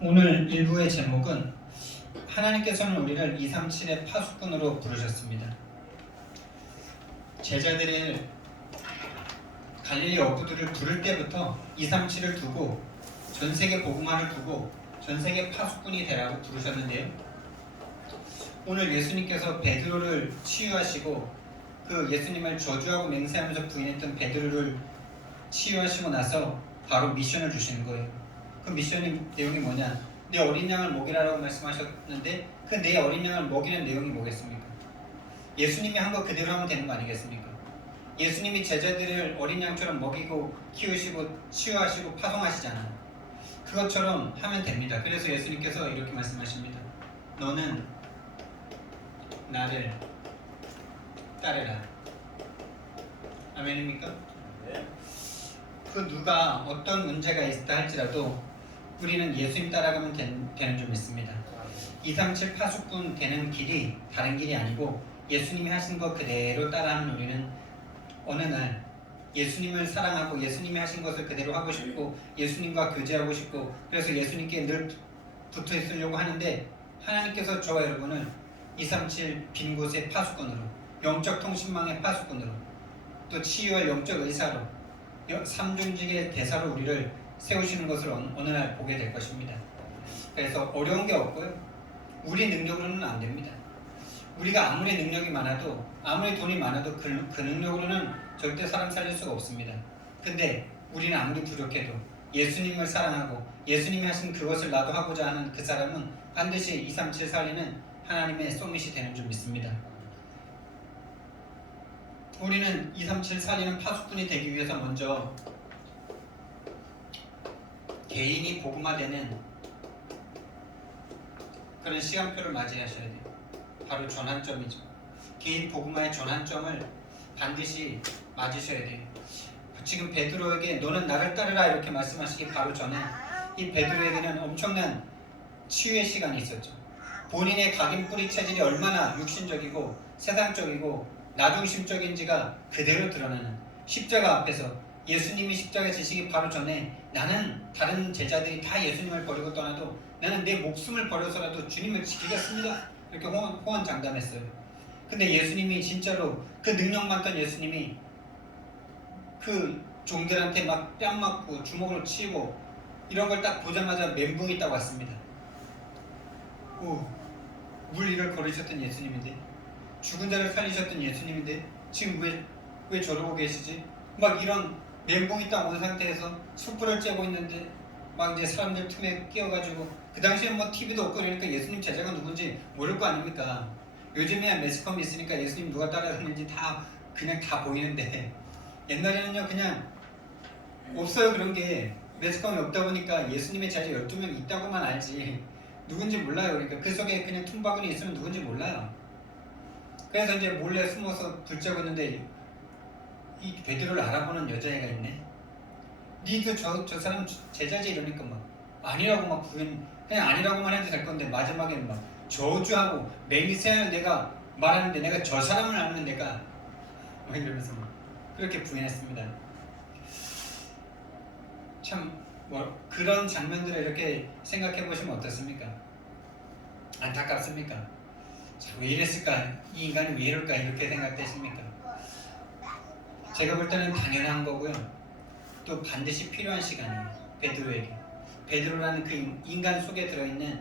오늘 일부의 제목은 하나님께서는 우리를 237의 파수꾼으로 부르셨습니다. 제자들을 갈릴리 어부들을 부를 때부터 237을 두고 전세계 복음화를 두고 전세계 파수꾼이 되라고 부르셨는데요. 오늘 예수님께서 베드로를 치유하시고 그 예수님을 저주하고 맹세하면서 부인했던 베드로를 치유하시고 나서 바로 미션을 주시는 거예요. 그 미션의 내용이 뭐냐? 내 어린 양을 먹이라고 말씀하셨는데 그 내 어린 양을 먹이는 내용이 뭐겠습니까? 예수님이 한 거 그대로 하면 되는 거 아니겠습니까? 예수님이 제자들을 어린 양처럼 먹이고 키우시고 치유하시고 파송하시잖아요. 그것처럼 하면 됩니다. 그래서 예수님께서 이렇게 말씀하십니다. 너는 나를 따르라. 아멘입니까? 네. 그 누가 어떤 문제가 있다 할지라도 우리는 예수님 따라가면 되는 줄 믿습니다. 237 파수꾼 되는 길이 다른 길이 아니고 예수님이 하신 것 그대로 따라하는 우리는 어느 날 예수님을 사랑하고 예수님이 하신 것을 그대로 하고 싶고 예수님과 교제하고 싶고 그래서 예수님께 늘 붙어 있으려고 하는데 하나님께서 저와 여러분을 237 빈 곳의 파수꾼으로 영적 통신망의 파수꾼으로 또 치유와 영적 의사로 삼중직의 대사로 우리를 세우시는 것을 어느 날 보게 될 것입니다. 그래서 어려운 게 없고요. 우리 능력으로는 안 됩니다. 우리가 아무리 능력이 많아도 아무리 돈이 많아도 그 능력으로는 절대 사람 살릴 수가 없습니다. 근데 우리는 아무리 부족해도 예수님을 사랑하고 예수님이 하신 그것을 나도 하고자 하는 그 사람은 반드시 237 살리는 하나님의 소밋이 되는 줄 믿습니다. 우리는 237 살리는 파수꾼이 되기 위해서 먼저 개인이 복음화되는 그런 시간표를 맞이하셔야 돼요. 바로 전환점이죠. 개인 복음화의 전환점을 반드시 맞으셔야 돼요. 지금 베드로에게 너는 나를 따르라 이렇게 말씀하시기 바로 전에 이 베드로에게는 엄청난 치유의 시간이 있었죠. 본인의 각인 뿌리 체질이 얼마나 육신적이고 세상적이고 나중심적인지가 그대로 드러나는 십자가 앞에서 예수님이 십자가 지시기 바로 전에 나는 다른 제자들이 다 예수님을 버리고 떠나도 나는 내 목숨을 버려서라도 주님을 지키겠습니다. 이렇게 호언장담했어요. 근데 예수님이 진짜로 그 능력 많던 예수님이 그 종들한테 막 뺨 맞고 주먹으로 치고 이런 걸 딱 보자마자 멘붕이 딱 왔습니다. 물 위를 걸으셨던 예수님인데 죽은 자를 살리셨던 예수님인데 지금 왜 저러고 계시지? 막 이런 멘붕이 딱 온 상태에서 숯불을 쬐고 있는데 막 이제 사람들 틈에 끼어가지고 그 당시에 뭐 TV도 없고 그러니까 예수님 제자가 누군지 모를 거 아닙니까? 요즘에야 매스컴이 있으니까 예수님 누가 따라다니는지 그냥 다 보이는데 옛날에는요 그냥 없어요. 그런 게 매스컴이 없다 보니까 예수님의 제자 12명 있다고만 알지 누군지 몰라요. 그러니까 그 속에 그냥 퉁바구니 있으면 누군지 몰라요. 그래서 이제 몰래 숨어서 불 쬐고 이 베드로를 알아보는 여자애가 있네. 니도 저 사람 제자지 이러니까 막 아니라고 막 그냥 아니라고만 해도 될 건데 마지막에는 막 저주하고 맹세하는 내가 말하는데 내가 저 사람을 아는 내가 막 이러면서 막 그렇게 부인했습니다. 참 그런 장면들을 이렇게 생각해 보시면 어떻습니까? 안타깝습니까? 왜 이랬을까? 이 인간이 왜 이럴까? 이렇게 생각되십니까? 제가 볼 때는 당연한 거고요. 또 반드시 필요한 시간이에요. 베드로에게. 베드로라는 그 인간 속에 들어있는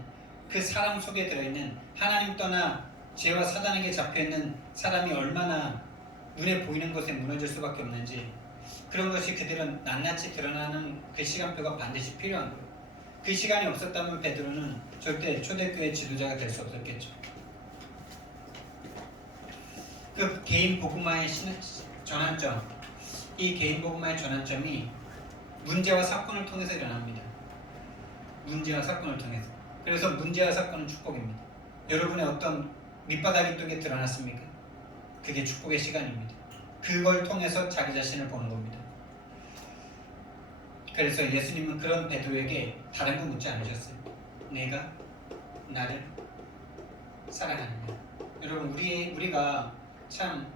그 사람 속에 들어있는 하나님 떠나 죄와 사단에게 잡혀있는 사람이 얼마나 눈에 보이는 것에 무너질 수밖에 없는지 그런 것이 그대로 낱낱이 드러나는 그 시간표가 반드시 필요한 거예요. 그 시간이 없었다면 베드로는 절대 초대교회 지도자가 될 수 없었겠죠. 그 개인 복음화의 전환점, 이 개인 복음화의 전환점이 문제와 사건을 통해서 일어납니다. 문제와 사건을 통해서. 그래서 문제와 사건은 축복입니다. 여러분의 어떤 밑바닥이 쪽에 드러났습니까? 그게 축복의 시간입니다. 그걸 통해서 자기 자신을 보는 겁니다. 그래서 예수님은 그런 베드로에게 다른 거 묻지 않으셨어요. 내가 나를 사랑하느냐. 여러분 우리가 참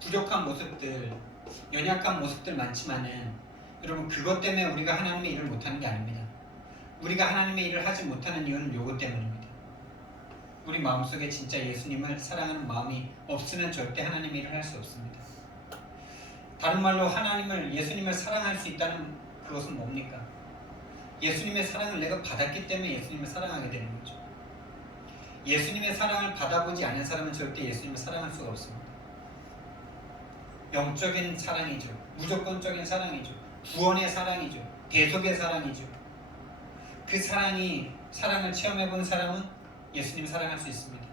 부족한 모습들, 연약한 모습들 많지만은 여러분 그것 때문에 우리가 하나님의 일을 못하는 게 아닙니다. 우리가 하나님의 일을 하지 못하는 이유는 요것 때문입니다. 우리 마음속에 진짜 예수님을 사랑하는 마음이 없으면 절대 하나님의 일을 할 수 없습니다. 다른 말로 예수님을 사랑할 수 있다는 그것은 뭡니까? 예수님의 사랑을 내가 받았기 때문에 예수님을 사랑하게 되는 거죠. 예수님의 사랑을 받아보지 않은 사람은 절대 예수님을 사랑할 수가 없습니다. 영적인 사랑이죠. 무조건적인 사랑이죠. 구원의 사랑이죠. 대속의 사랑이죠. 그 사랑을 체험해본 사람은 예수님을 사랑할 수 있습니다.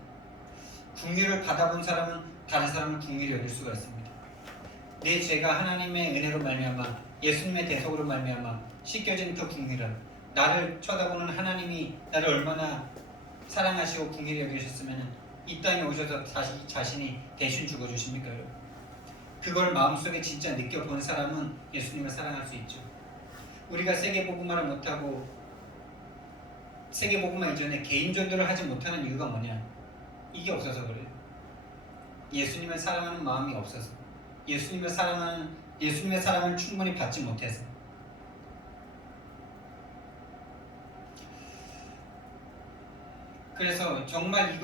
긍휼을 받아본 사람은 다른 사람을 긍휼히 여길 수가 있습니다. 내 죄가 하나님의 은혜로 말미암아 예수님의 대속으로 말미암아 씻겨진 그 긍휼을 나를 쳐다보는 하나님이 나를 얼마나 사랑하시고 긍휼히 여기셨으면 이 땅에 오셔서 자신이 대신 죽어주십니까? 여러분? 그걸 마음속에 진짜 느껴본 사람은 예수님을 사랑할 수 있죠. 우리가 세계복음화를 못하고 세계복음화 이전에 개인 전도를 하지 못하는 이유가 뭐냐? 이게 없어서 그래요. 예수님을 사랑하는 마음이 없어서, 예수님의 사랑을 충분히 받지 못해서. 그래서 정말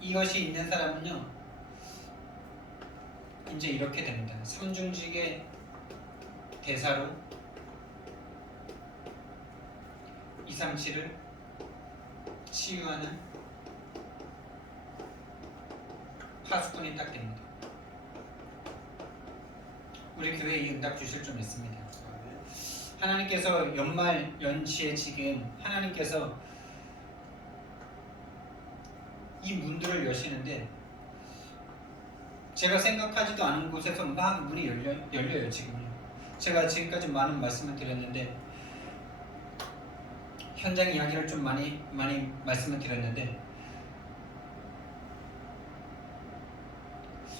이것이 있는 사람은요, 이제 이렇게 됩니다. 삼중직의 대사로 237을 치유하는 파수꾼이 딱 됩니다. 우리 교회에 이 응답 주실 줄 믿습니다. 하나님께서 연시에 지금 하나님께서 이 문들을 여시는데 제가 생각하지도 않은 곳에서 막 문이 열려요. 지금요. 제가 지금까지 많은 말씀을 드렸는데 현장 이야기를 좀 많이 말씀을 드렸는데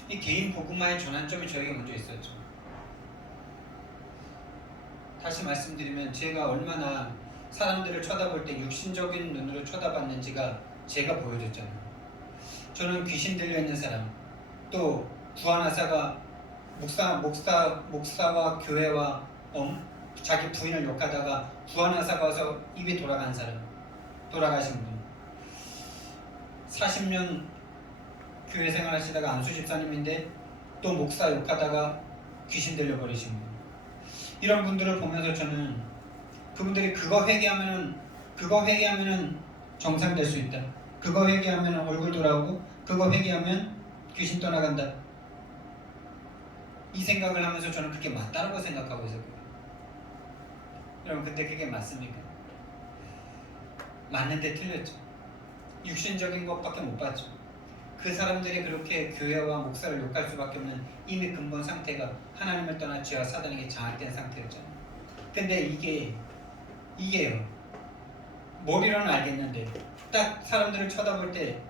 이 개인 복음화의 전환점이 저에게 먼저 있었죠. 다시 말씀드리면 제가 얼마나 사람들을 쳐다볼 때 육신적인 눈으로 쳐다봤는지가 제가 보여줬잖아요. 저는 귀신 들려있는 사람, 또 구하나사가 목사와 교회와 자기 부인을 욕하다가 구하나사가 와서 입이 돌아간 사람, 돌아가신 분, 40년 교회 생활하시다가 안수 집사님인데 또 목사 욕하다가 귀신 들려버리신 분, 이런 분들을 보면서 저는 그분들이 그거 회개하면은 정상될 수 있다. 그거 회개하면 얼굴 돌아오고 그거 회개하면 귀신 떠나간다. 이 생각을 하면서 저는 그게 맞다고 생각하고 있었거든요. 여러분, 근데 그게 맞습니까? 맞는데 틀렸죠. 육신적인 것밖에 못 봤죠. 그 사람들이 그렇게 교회와 목사를 욕할 수밖에 없는 이미 근본 상태가 하나님을 떠나 죄와 사단에게 장악된 상태였잖아요. 근데 이게요. 머리로는 알겠는데 딱 사람들을 쳐다볼 때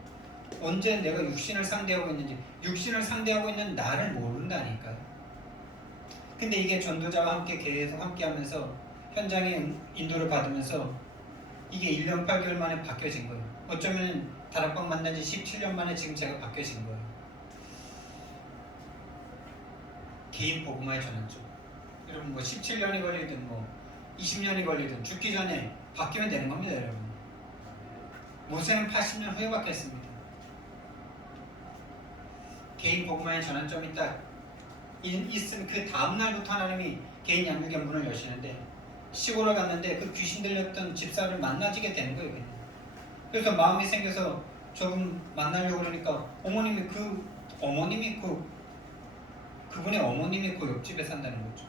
언제 내가 육신을 상대하고 있는지, 육신을 상대하고 있는 나를 모른다니까요. 근데 이게 전도자와 함께 계속 함께하면서 현장에 인도를 받으면서 이게 1년 8개월 만에 바뀌어진 거예요. 어쩌면 다락방 만난 지 17년 만에 지금 제가 바뀌어진 거예요. 개인 복음화의 전환점. 여러분, 17년이 걸리든 20년이 걸리든 죽기 전에 바뀌면 되는 겁니다. 여러분, 모세는 80년 후에 바뀌었습니다. 개인 복음화의 전환점이 딱 있은 그 다음날부터 하나님이 개인 양육의 문을 여시는데, 시골을 갔는데 그 귀신 들렸던 집사를 만나지게 되는 거예요. 그냥. 그래서 마음이 생겨서 조금 만나려고 그러니까 그분의 어머님이 그 옆집에 산다는 거죠.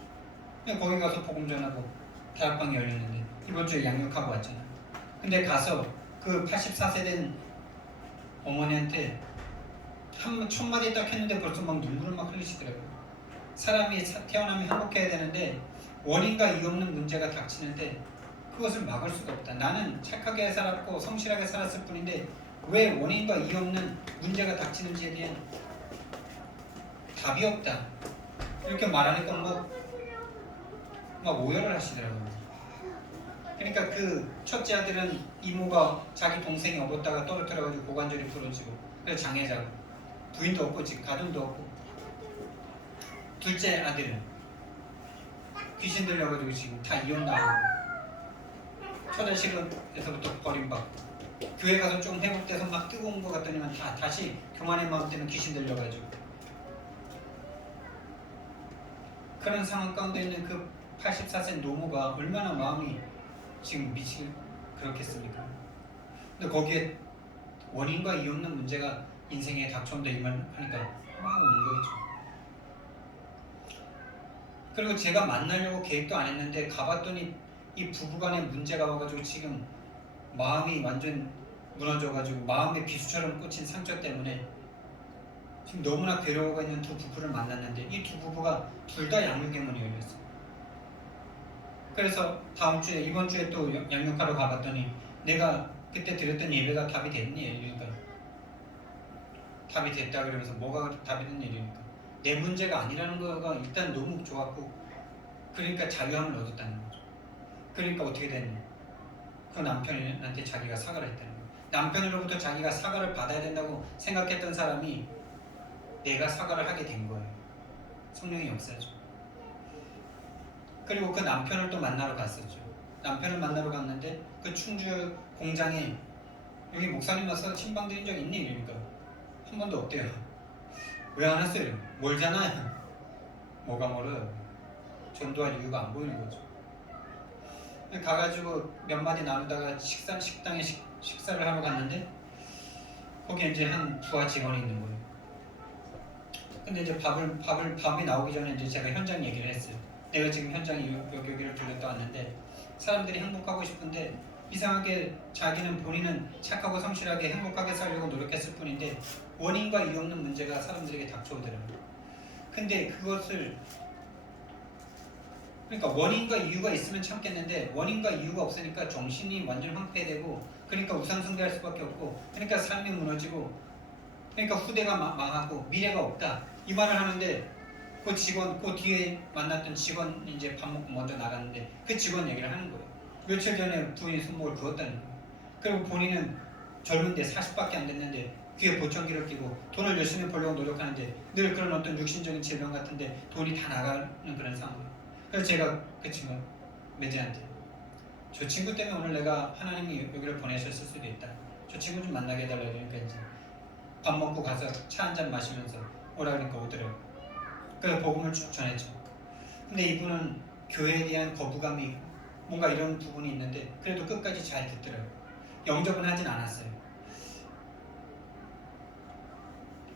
그냥 거기 가서 복음 전하고 다락방이 열렸는데 이번 주에 양육하고 왔잖아요. 근데 가서 그 84세 된 어머니한테 첫 마디 딱 했는데 벌써 막 눈물을 막 흘리시더라고요. 사람이 태어나면 행복해야 되는데 원인과 이유 없는 문제가 닥치는데 그것을 막을 수가 없다. 나는 착하게 살았고 성실하게 살았을 뿐인데 왜 원인과 이유 없는 문제가 닥치는지에 대한 답이 없다. 이렇게 말하니까 막 오열을 하시더라고요. 그러니까 그 첫째 아들은 이모가 자기 동생이 업었다가 떨어뜨려가지고 고관절이 부러지고 그래서 장애자고 부인도 없고 지금 가돈도 없고, 둘째 아들은 귀신 들려가지고 지금 다 이혼 나가고, 초대식에서부터 버림받고 교회 가서 좀 회복돼서 막 뜨거운 것 같더니만 다시 교만의 마음 때문에 귀신 들려가지고 그런 상황 가운데 있는 그 84세 노모가 얼마나 마음이 지금 미칠 그렇겠습니까? 근데 거기에 원인과 이유 없는 문제가 인생에 닥쳐온다 이 말 하니까 막 우는 거죠. 그리고 제가 만나려고 계획도 안 했는데 가봤더니 이 부부간에 문제가 와가지고 지금 마음이 완전 무너져가지고 마음에 비수처럼 꽂힌 상처 때문에 지금 너무나 괴로워가 있는 두 부부를 만났는데 이 두 부부가 둘 다 양육의문이 열렸어요. 그래서 이번 주에 또 양육하러 가봤더니 내가 그때 드렸던 예배가 답이 됐니? 그러니까 답이 됐다 그러면서 뭐가 답이 됐니? 이러니까 내 문제가 아니라는 거가 일단 너무 좋았고 그러니까 자유함을 얻었다는 거죠. 그러니까 어떻게 됐니? 그 남편한테 자기가 사과를 했다는 거예요. 남편으로부터 자기가 사과를 받아야 된다고 생각했던 사람이 내가 사과를 하게 된 거예요. 성령의 역사죠. 그리고 그 남편을 또 만나러 갔었죠. 남편을 만나러 갔는데 그 충주 공장에 여기 목사님 와서 신방 드린 적 있니? 이러니까 한 번도 없대요. 왜 안 왔어요? 멀잖아요. 뭐가 멀어요? 전도할 이유가 안 보이는 거죠. 가가지고 몇 마디 나누다가 식당에 식사를 하러 갔는데 거기에 이제 한 부하 직원이 있는 거예요. 근데 이제 밥이 나오기 전에 이제 제가 현장 얘기를 했어요. 내가 지금 현장에 여기를 들렸다 왔는데 사람들이 행복하고 싶은데 이상하게 자기는 본인은 착하고 성실하게 행복하게 살려고 노력했을 뿐인데 원인과 이유 없는 문제가 사람들에게 닥쳐오더라고요. 근데 그것을 그러니까 원인과 이유가 있으면 참겠는데 원인과 이유가 없으니까 정신이 완전 황폐되고 그러니까 우상숭배할 수밖에 없고 그러니까 삶이 무너지고 그러니까 후대가 망하고 미래가 없다 이 말을 하는데 그 직원 그 뒤에 만났던 직원 이제 밥 먹고 먼저 나갔는데 그 직원 얘기를 하는 거예요. 며칠 전에 부인이 손목을 그었다는 거예요. 그리고 본인은 젊은데 40밖에 안 됐는데 귀에 보청기를 끼고 돈을 열심히 벌려고 노력하는데 늘 그런 어떤 육신적인 질병 같은데 돈이 다 나가는 그런 상황이에요. 그래서 제가 그 친구 매제한테 저 친구 때문에 오늘 내가 하나님이 여기를 보내셨을 수도 있다. 저 친구 좀 만나게 해달라 그러니까 이제 밥 먹고 가서 차 한잔 마시면서 오라 그러니까 오더라고요. 그래서 복음을 쭉 전했죠. 근데 이분은 교회에 대한 거부감이 있고 뭔가 이런 부분이 있는데 그래도 끝까지 잘 듣더라고요. 영접은 하진 않았어요.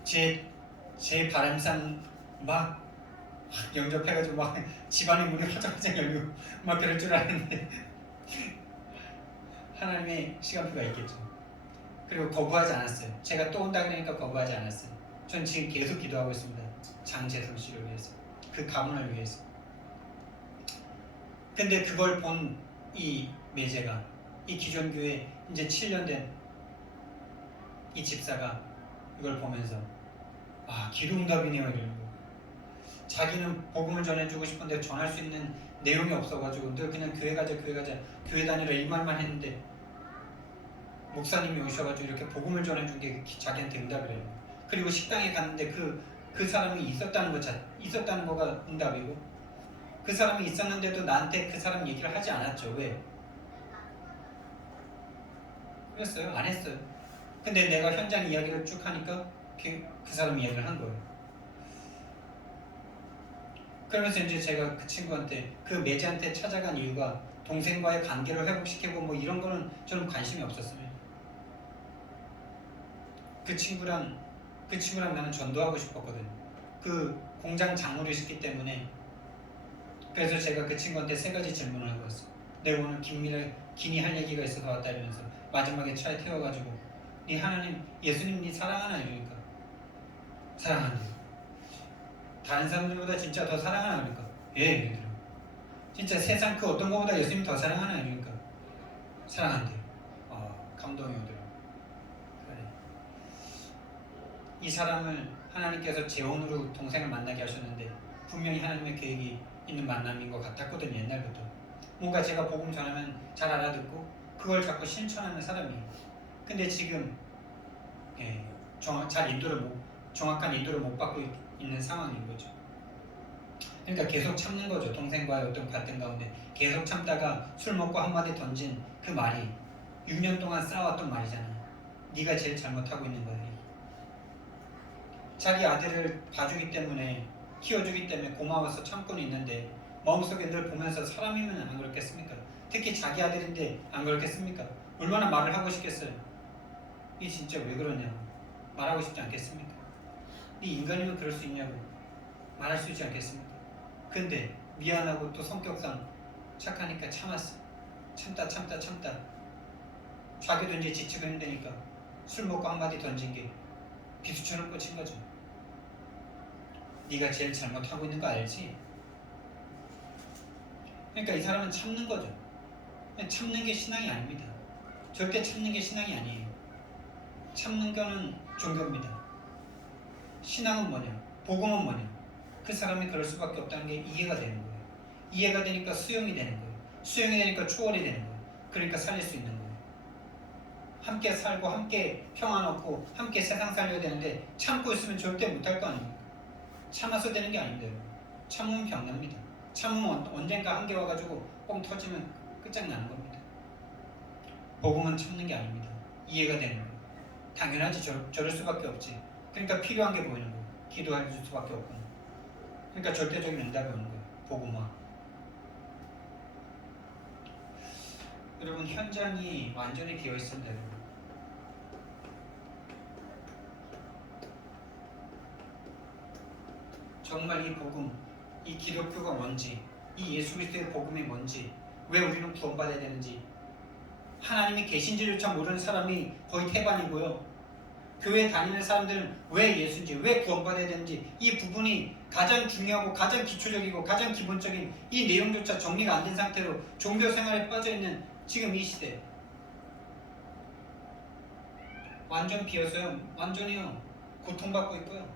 제 바람상 막 영접해가지고 막 집안의 문이 활짝활짝 열리고 막 그럴 줄 알았는데 하나님의 시간표가 있겠죠. 그리고 거부하지 않았어요. 제가 또 온다 그러니까 거부하지 않았어요. 전 지금 계속 기도하고 있습니다. 장재성 씨를 위해서, 그 가문을 위해서. 근데 그걸 본 이 매제가, 이 기존교회 이제 7년 된 이 집사가 이걸 보면서 기도응답이네요 이러는 거. 자기는 복음을 전해주고 싶은데 전할 수 있는 내용이 없어가지고 늘 그냥 교회 가자 교회 다니라 이 말만 했는데 목사님이 오셔가지고 이렇게 복음을 전해준 게 자기한테 응답이래요. 그리고 식당에 갔는데 그 사람이 있었다는 거가 응답이고 그 사람이 있었는데도 나한테 그 사람 얘기를 하지 않았죠. 왜? 그랬어요? 안 했어요. 근데 내가 현장 이야기를 쭉 하니까 그 사람 이야기를 한 거예요. 그러면서 이제 제가 그 친구한테 그 매제한테 찾아간 이유가 동생과의 관계를 회복시키고 뭐 이런 거는 저는 관심이 없었어요. 그 친구랑 나는 전도하고 싶었거든요. 그 공장 장로이셨기 때문에. 그래서 제가 그 친구한테 3가지 질문을 하고 왔어요. 내가 오늘 긴히 할 얘기가 있어서 왔다 이러면서 마지막에 차에 태워가지고 네 하나님 예수님 네 사랑하나 이러니까 사랑한대요. 다른 사람들보다 진짜 더 사랑하나 그러니까 예 이러더라고요. 진짜 세상 그 어떤 거보다 예수님 더 사랑하나 이러니까 사랑한대요. 감동이 오더라고요. 그래. 이 사람을 하나님께서 재혼으로 동생을 만나게 하셨는데 분명히 하나님의 계획이 있는 만남인 것 같았거든요. 옛날부터 뭔가 제가 복음 전하면 잘 알아듣고 그걸 자꾸 실천하는 사람이에요. 근데 지금 정확한 인도를 못 받고 있는 상황인 거죠. 그러니까 계속 참는 거죠. 동생과의 어떤 갈등 가운데 계속 참다가 술 먹고 한마디 던진 그 말이 6년 동안 쌓아왔던 말이잖아. 네가 제일 잘못하고 있는 거야. 자기 아들을 봐주기 때문에, 키워주기 때문에 고마워서 참고는 있는데 마음속에 늘 보면서 사람이면 안 그렇겠습니까? 특히 자기 아들인데 안 그렇겠습니까? 얼마나 말을 하고 싶겠어요. 이 진짜 왜 그러냐고 말하고 싶지 않겠습니까? 이 인간이면 그럴 수 있냐고 말할 수 있지 않겠습니까? 근데 미안하고 또 성격상 착하니까 참았어. 참다 자기도 이제 지치고 힘드니까 술 먹고 한마디 던진 게 비수처럼 꽂힌 거죠. 네가 제일 잘못하고 있는 거 알지? 그러니까 이 사람은 참는 거죠. 참는 게 신앙이 아닙니다. 절대 참는 게 신앙이 아니에요. 참는 거는 종교입니다. 신앙은 뭐냐? 복음은 뭐냐? 그 사람이 그럴 수밖에 없다는 게 이해가 되는 거예요. 이해가 되니까 수용이 되는 거예요. 수용이 되니까 초월이 되는 거예요. 그러니까 살릴 수 있는 거예요. 함께 살고 함께 평안 얻고 함께 세상 살려야 되는데 참고 있으면 절대 못할 거 아닙니까? 참아서 되는 게 아닌데요. 참으면 병납니다. 참으면 언젠가 한계 와가지고 뻥 터지면 끝장나는 겁니다. 복음은 참는 게 아닙니다. 이해가 되는 거예요. 당연하지. 저럴 수밖에 없지. 그러니까 필요한 게 보이는 거예요. 기도할 수밖에 없고. 그러니까 절대적인 응답이 오는 거예요. 복음화. 여러분 현장이 완전히 비어있습니다. 여러분. 정말 이 복음, 이 기독교가 뭔지, 이 예수 그리스도의 복음이 뭔지, 왜 우리는 구원받아야 되는지 하나님이 계신지조차 모르는 사람이 거의 태반이고요. 교회 다니는 사람들은 왜 예수인지, 왜 구원받아야 되는지 이 부분이 가장 중요하고 가장 기초적이고 가장 기본적인 이 내용조차 정리가 안 된 상태로 종교 생활에 빠져있는 지금 이 시대 완전 비어서요. 완전히요. 고통받고 있고요.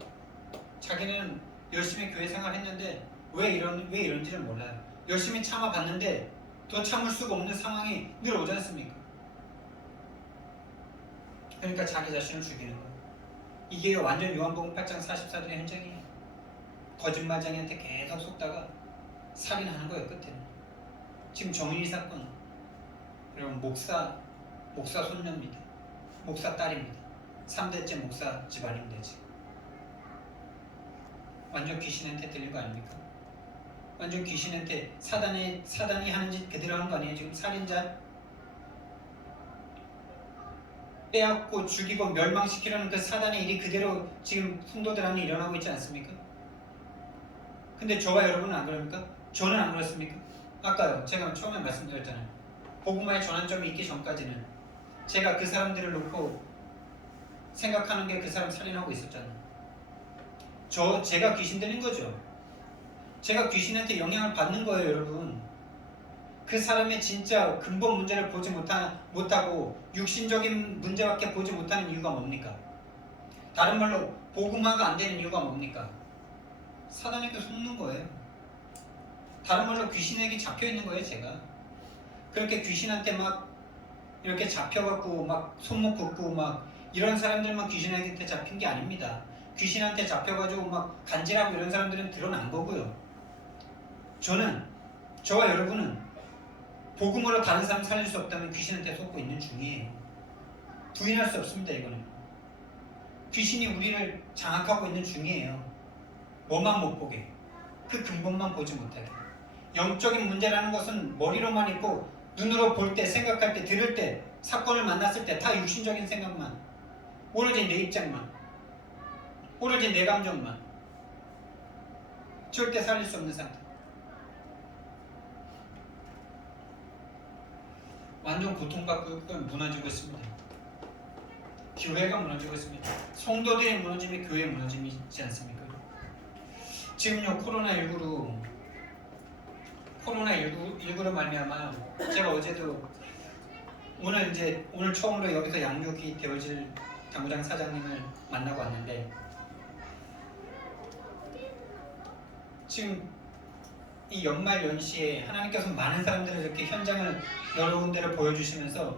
자기는 열심히 교회 생활 했는데 왜 이런지를 몰라요. 열심히 참아봤는데 더 참을 수가 없는 상황이 늘 오지 않습니까? 그러니까 자기 자신을 죽이는 거예요. 이게 완전 요한복음 8장 44절의 현장이에요. 거짓말쟁이한테 계속 속다가 살인하는 거예요. 끝에는. 지금 정인이 사건 여러분 목사 손녀입니다. 목사 딸입니다. 3대째 목사 집안인데 지금 완전 귀신한테 들린 거 아닙니까? 완전 귀신한테 사단이 하는 짓 그대로 하는 거 아니에요? 지금 살인자 빼앗고 죽이고 멸망시키려는 그 사단의 일이 그대로 지금 성도들 안에 일어나고 있지 않습니까? 근데 저와 여러분은 안 그럽니까? 저는 안 그렇습니까? 아까요 제가 처음에 말씀드렸잖아요. 복음화의 전환점이 있기 전까지는 제가 그 사람들을 놓고 생각하는 게 그 사람 살인하고 있었잖아요. 제가 귀신 들린 거죠. 제가 귀신한테 영향을 받는 거예요, 여러분. 그 사람의 진짜 근본 문제를 보지 못하고 육신적인 문제밖에 보지 못하는 이유가 뭡니까? 다른 말로 복음화가 안 되는 이유가 뭡니까? 사단에게 속는 거예요. 다른 말로 귀신에게 잡혀 있는 거예요, 제가. 그렇게 귀신한테 막 이렇게 잡혀갖고 막 손목 긋고 막 이런 사람들만 귀신한테 잡힌 게 아닙니다. 귀신한테 잡혀가지고 막 간질하고 이런 사람들은 드러난 거고요. 저와 여러분은 복음으로 다른 사람 살릴 수 없다면 귀신한테 속고 있는 중이에요. 부인할 수 없습니다. 이거는 귀신이 우리를 장악하고 있는 중이에요. 뭐만 못 보게, 그 근본만 보지 못하게. 영적인 문제라는 것은 머리로만 있고 눈으로 볼 때, 생각할 때, 들을 때, 사건을 만났을 때 다 육신적인 생각만, 오로지 내 입장만, 오로지 내 감정만, 절대 살릴 수 없는 상태. 완전 고통받고 무너지고 있습니다. 교회가 무너지고 있습니다. 성도들의 무너짐이 교회의 무너짐이지 않습니까? 지금요 코로나19로 말미암아 제가 어제도 오늘 처음으로 여기서 양육이 되어질 당구장 사장님을 만나고 왔는데 지금 이 연말 연시에 하나님께서 많은 사람들을 이렇게 현장을 여러 군데를 보여주시면서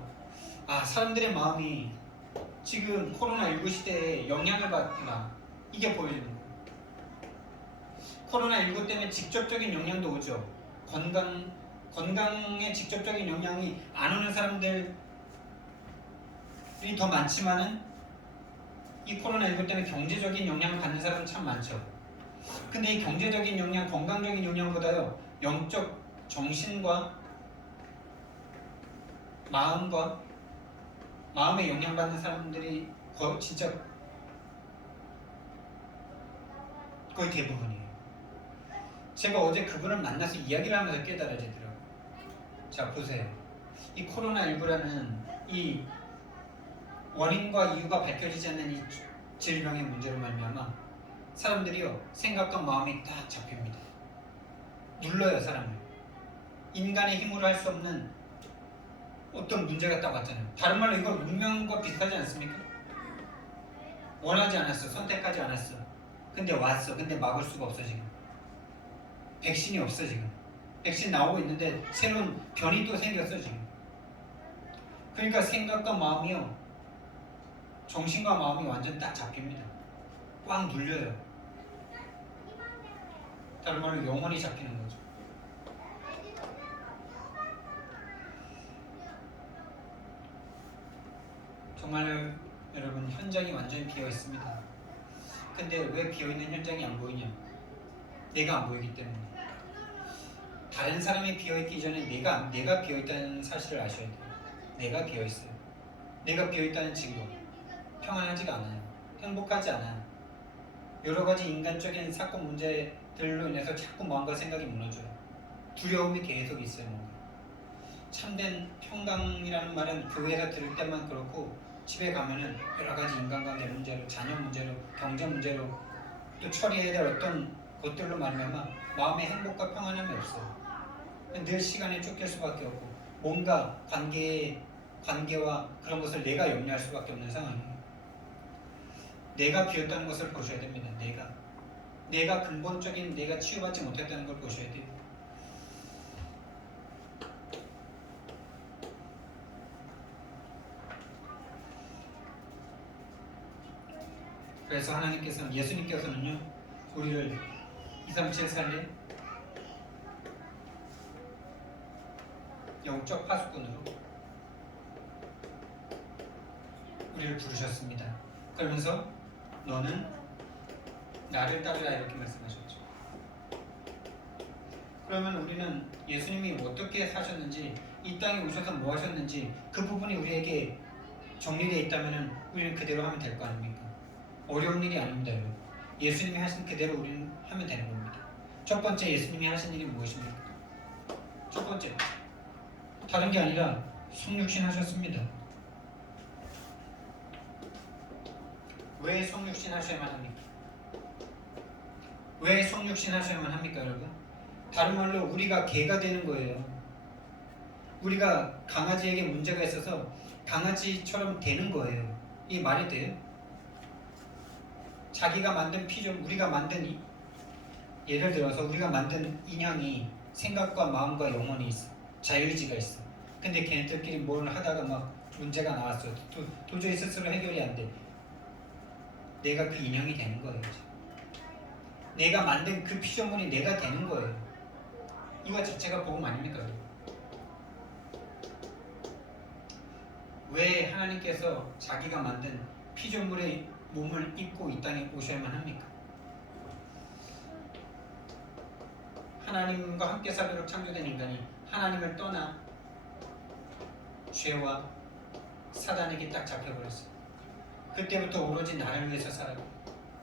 사람들의 마음이 지금 코로나19 시대에 영향을 받구나 이게 보여지는 거예요. 코로나19 때문에 직접적인 영향도 오죠. 건강에 직접적인 영향이 안 오는 사람들이 더 많지만은 이 코로나19 때문에 경제적인 영향을 받는 사람은 참 많죠. 근데 이 경제적인 영향, 건강적인 영향보다요, 영적 정신과 마음에 영향받는 사람들이 진짜 거의 대부분이에요. 제가 어제 그분을 만나서 이야기를 하면서 깨달아지더라고요. 자, 보세요. 이 코로나19라는 이 원인과 이유가 밝혀지지 않는 이 질병의 문제로 말미암아 사람들이요, 생각과 마음이 딱 잡힙니다. 눌러요, 사람을. 인간의 힘으로 할 수 없는 어떤 문제가 딱 왔잖아요. 다른 말로 이걸 운명과 비슷하지 않습니까? 원하지 않았어, 선택하지 않았어. 근데 왔어. 근데 막을 수가 없어. 지금 백신이 없어. 지금 백신 나오고 있는데 새로운 변이 또 생겼어. 지금. 그러니까 생각과 마음이요, 정신과 마음이 완전 딱 잡힙니다. 꽉 눌려요. 다른 말로 영혼이 잡히는 거죠. 정말 여러분, 현장이 완전히 비어 있습니다. 근데 왜 비어 있는 현장이 안 보이냐? 내가 안 보이기 때문에. 다른 사람이 비어 있기 전에 내가 비어 있다는 사실을 아셔야 돼요. 내가 비어 있어요. 내가 비어 있다는 증거. 평안하지가 않아요. 행복하지 않아요. 여러 가지 인간적인 사건 문제들로 인해서 자꾸 마음과 생각이 무너져요. 두려움이 계속 있어요. 뭔가. 참된 평강이라는 말은 교회에서 들을 때만 그렇고 집에 가면은 여러 가지 인간관계 문제로, 자녀 문제로, 경제 문제로 또 처리해야 될 어떤 것들로 말미암아 마음의 행복과 평안함이 없어요. 늘 시간에 쫓길 수밖에 없고 뭔가 관계와 그런 것을 내가 염려할 수밖에 없는 상황이에요. 내가 비었다는 것을 보셔야 됩니다. 내가 근본적인 내가 치유받지 못했다는 걸 보셔야 돼요. 그래서 하나님께서는, 예수님께서는요, 우리를 237 살린 영적 파수꾼으로 우리를 부르셨습니다. 그러면서 너는 나를 따르라 이렇게 말씀하셨죠. 그러면 우리는 예수님이 어떻게 사셨는지, 이 땅에 오셔서 뭐 하셨는지 그 부분이 우리에게 정리되어 있다면 우리는 그대로 하면 될 거 아닙니까? 어려운 일이 아닙니다. 여러분. 예수님이 하신 그대로 우리는 하면 되는 겁니다. 첫 번째, 예수님이 하신 일이 무엇입니까? 첫 번째, 다른 게 아니라 성육신 하셨습니다. 왜 성육신 하셔야만 합니까? 왜 성육신 하셔야만 합니까, 여러분? 다른 말로 우리가 개가 되는 거예요. 우리가 강아지에게 문제가 있어서 강아지처럼 되는 거예요. 이게 말이 돼요? 자기가 만든 피조물, 우리가 만든 예를 들어서 우리가 만든 인형이 생각과 마음과 영혼이 있어. 자유의지가 있어. 근데 걔네들끼리 뭘 하다가 막 문제가 나왔어. 도저히 스스로 해결이 안 돼. 내가 그 인형이 되는 거예요. 내가 만든 그 피조물이 내가 되는 거예요. 이거 자체가 복음 아닙니까? 왜 하나님께서 자기가 만든 피조물의 몸을 입고 이 땅에 오셔야만 합니까? 하나님과 함께 살도록 창조된 인간이 하나님을 떠나 죄와 사단에게 딱 잡혀버렸어요. 그때부터 오로지 나를 위해서 살아요.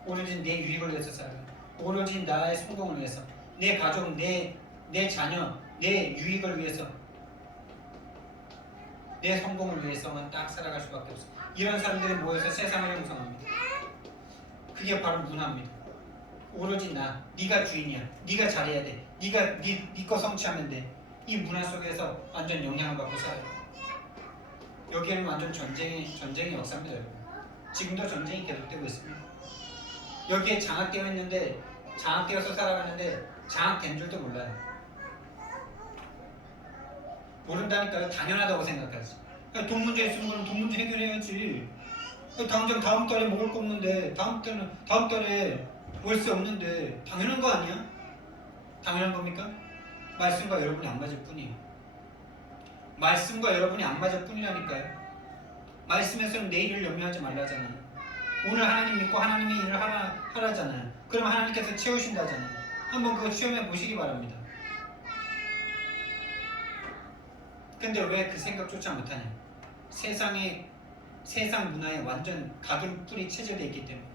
오로지 내 유익을 위해서 살아요. 오로지 나의 성공을 위해서, 내 가족, 내 자녀, 내 유익을 위해서, 내 성공을 위해서만 딱 살아갈 수밖에 없어요. 이런 사람들이 모여서 세상을 형성합니다. 그게 바로 문화입니다. 오로지 네가 주인이야. 네가 잘해야 돼. 네가 네 거 성취하면 돼. 이 문화 속에서 완전 영향을 받고 살아요. 여기에는 완전 전쟁의 역사입니다, 여러분. 지금도 전쟁이 계속되고 있습니다. 여기에 장악되어 있는데, 장악되어서 살아가는데 장악된 줄도 몰라요. 모른다니까요. 당연하다고 생각하지. 돈 문제 있으면 그럼 돈 문제 해결해야지. 당장 다음 달에 먹을 거 없는데, 다음 달에 월세 없는데 당연한 거 아니야? 당연한 겁니까? 말씀과 여러분이 안 맞을 뿐이에요. 말씀과 여러분이 안 맞을 뿐이라니까요. 말씀에서는 내일을 염려하지 말라잖아요. 오늘 하나님 믿고 하나님의 일을 하라잖아요. 그럼 하나님께서 채우신다잖아요. 한번 그거 시험해 보시기 바랍니다. 근데 왜 그 생각조차 못하냐? 세상 문화에 완전 각인뿔이 채져져 있기 때문에.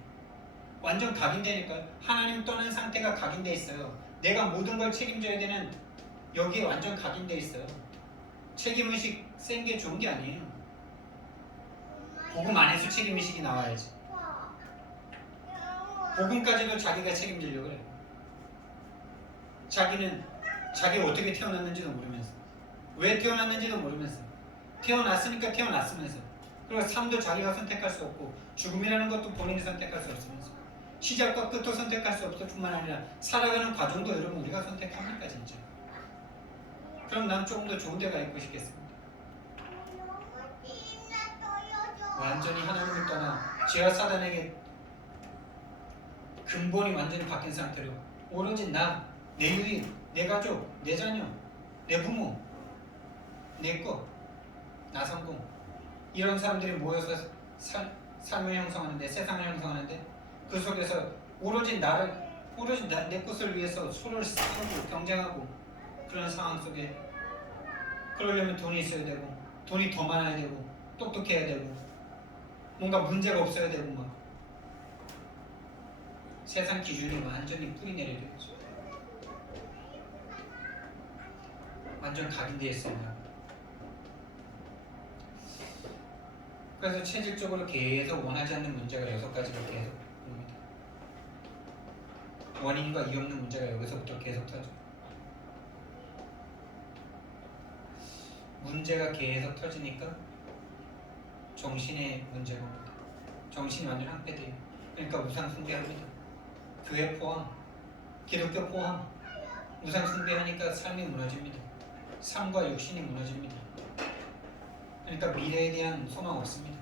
완전 각인되니까요. 하나님 떠난 상태가 각인돼 있어요. 내가 모든 걸 책임져야 되는 여기에 완전 각인돼 있어요. 책임의식 센 게 좋은 게 아니에요. 복음 안에서 책임의식이 나와야지. 복음까지도 자기가 책임지려고 그래요. 자기는 자기가 어떻게 태어났는지도 모르면서, 왜 태어났는지도 모르면서, 태어났으니까 태어났으면서, 그리고 삶도 자기가 선택할 수 없고 죽음이라는 것도 본인이 선택할 수 없으면서, 시작과 끝도 선택할 수 없을 뿐만 아니라 살아가는 과정도 여러분 우리가 선택합니까 진짜? 그럼 난 조금 더 좋은 데 가 있고 싶겠습니다. 완전히 하나님을 떠나 죄와 사단에게 근본이 완전히 바뀐 상태로 오로지 나, 내 유익, 내 가족, 내 자녀, 내 부모, 내 것, 나 성공, 이런 사람들이 모여서 삶을 형성하는데, 세상을 형성하는데, 그 속에서 오로지 내 것을 위해서 서로를 싸우고 경쟁하고 그런 상황 속에, 그러려면 돈이 있어야 되고, 돈이 더 많아야 되고, 똑똑해야 되고, 뭔가 문제가 없어야 되고, 막 세상 기준이 완전히 뿌리 내려져야죠. 완전 각인되어 있습니다. 그래서 체질적으로 계속 원하지 않는 문제가 6가지가 계속 옵니다. 원인과 이유 없는 문제가 여기서부터 계속 터져. 문제가 계속 터지니까 정신의 문제가 옵니다. 정신이 완전 황폐돼요. 그러니까 우상 숭배합니다. 교회 포함, 기독교 포함, 우상 숭배하니까 삶이 무너집니다. 삶과 육신이 무너집니다. 그러니까 미래에 대한 소망 없습니다.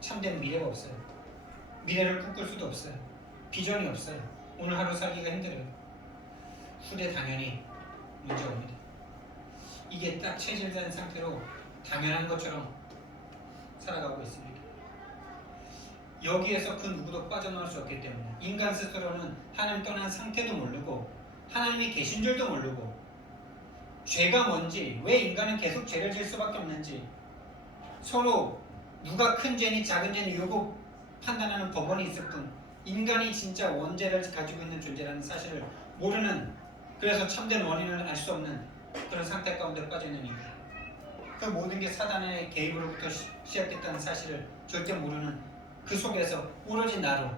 참된 미래가 없어요. 미래를 꿈꿀 수도 없어요. 비전이 없어요. 오늘 하루 살기가 힘들어요. 후대 당연히 문제가 옵니다. 이게 딱 체질된 상태로 당연한 것처럼 살아가고 있습니다. 여기에서 그 누구도 빠져나올 수 없기 때문에 인간 스스로는 하나님 떠난 상태도 모르고 하나님이 계신 줄도 모르고 죄가 뭔지, 왜 인간은 계속 죄를 질 수밖에 없는지, 서로 누가 큰 죄니 작은 죄니 이거 판단하는 법원이 있을 뿐 인간이 진짜 원죄를 가지고 있는 존재라는 사실을 모르는, 그래서 참된 원인을 알 수 없는 그런 상태 가운데 빠져 있는 인간, 그 모든 게 사단의 개입으로부터 시작됐다는 사실을 절대 모르는 그 속에서 오로지 나로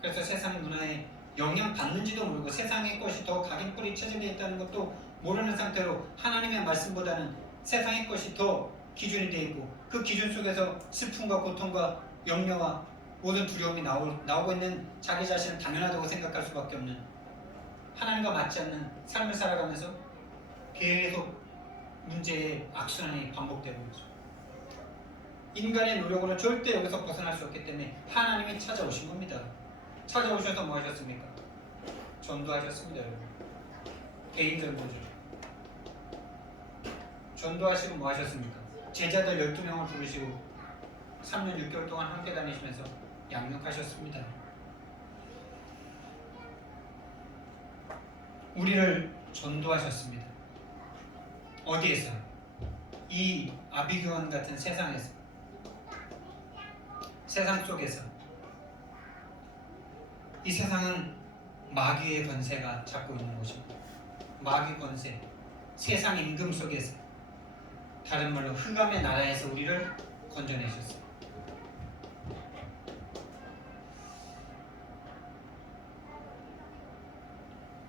그래서 세상 문화에 영향받는지도 모르고 세상의 것이 더 각인뿔이 쳐져져 있다는 것도 모르는 상태로 하나님의 말씀보다는 세상의 것이 더 기준이 되어 있고 그 기준 속에서 슬픔과 고통과 염려와 모든 두려움이 나오고 있는 자기 자신을 당연하다고 생각할 수밖에 없는, 하나님과 맞지 않는 삶을 살아가면서 계속 문제의 악순환이 반복되고 있죠. 인간의 노력으로 절대 여기서 벗어날 수 없기 때문에 하나님이 찾아오신 겁니다. 찾아오셔서 뭐 하셨습니까? 전도하셨습니다, 여러분. 개인 전도죠. 전도하시고 뭐 하셨습니까? 제자들 12명을 부르시고 3년 6개월 동안 함께 다니시면서 양육하셨습니다. 우리를 전도하셨습니다. 어디에서? 이 아비규환 같은 세상에서, 세상 속에서. 이 세상은 마귀의 권세가 잡고 있는 곳입니다. 마귀 권세, 세상 임금 속에서, 다른 말로 흑암의 나라에서 우리를 건져내셨어요.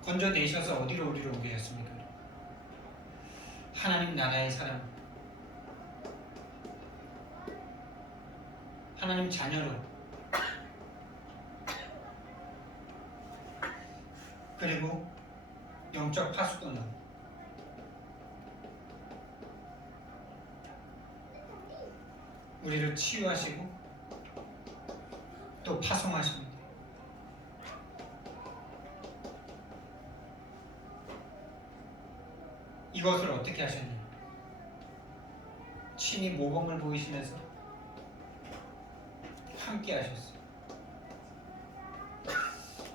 건져내셔서 어디로 우리를 옮기셨습니까? 하나님 나라의 사람, 하나님 자녀로, 그리고 영적 파수꾼으로, 우리를 치유하시고 또 파송하십니다. 이것을 어떻게 하셨냐? 친히 모범을 보이시면서 함께 하셨어요.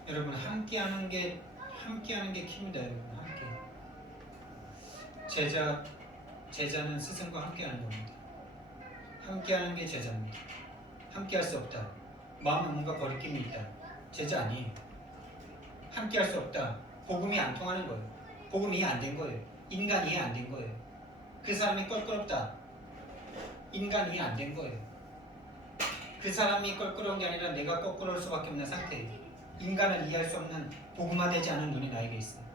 여러분 함께하는 게 킵니다. 여러분 함께. 제자는 스승과 함께하는 겁니다. 함께하는 게 제자입니다. 함께할 수 없다. 마음에 뭔가 거리낌이 있다. 제자 아니에요. 함께할 수 없다. 복음이 안 통하는 거예요. 복음이 이해 안 된 거예요. 인간 이해 안 된 거예요. 그 사람이 껄끄럽다. 인간 이해 안 된 거예요. 그 사람이 껄끄러운 게 아니라 내가 껄끄러울 수밖에 없는 상태예요. 인간을 이해할 수 없는 복음화되지 않은 눈이 나에게 있어요.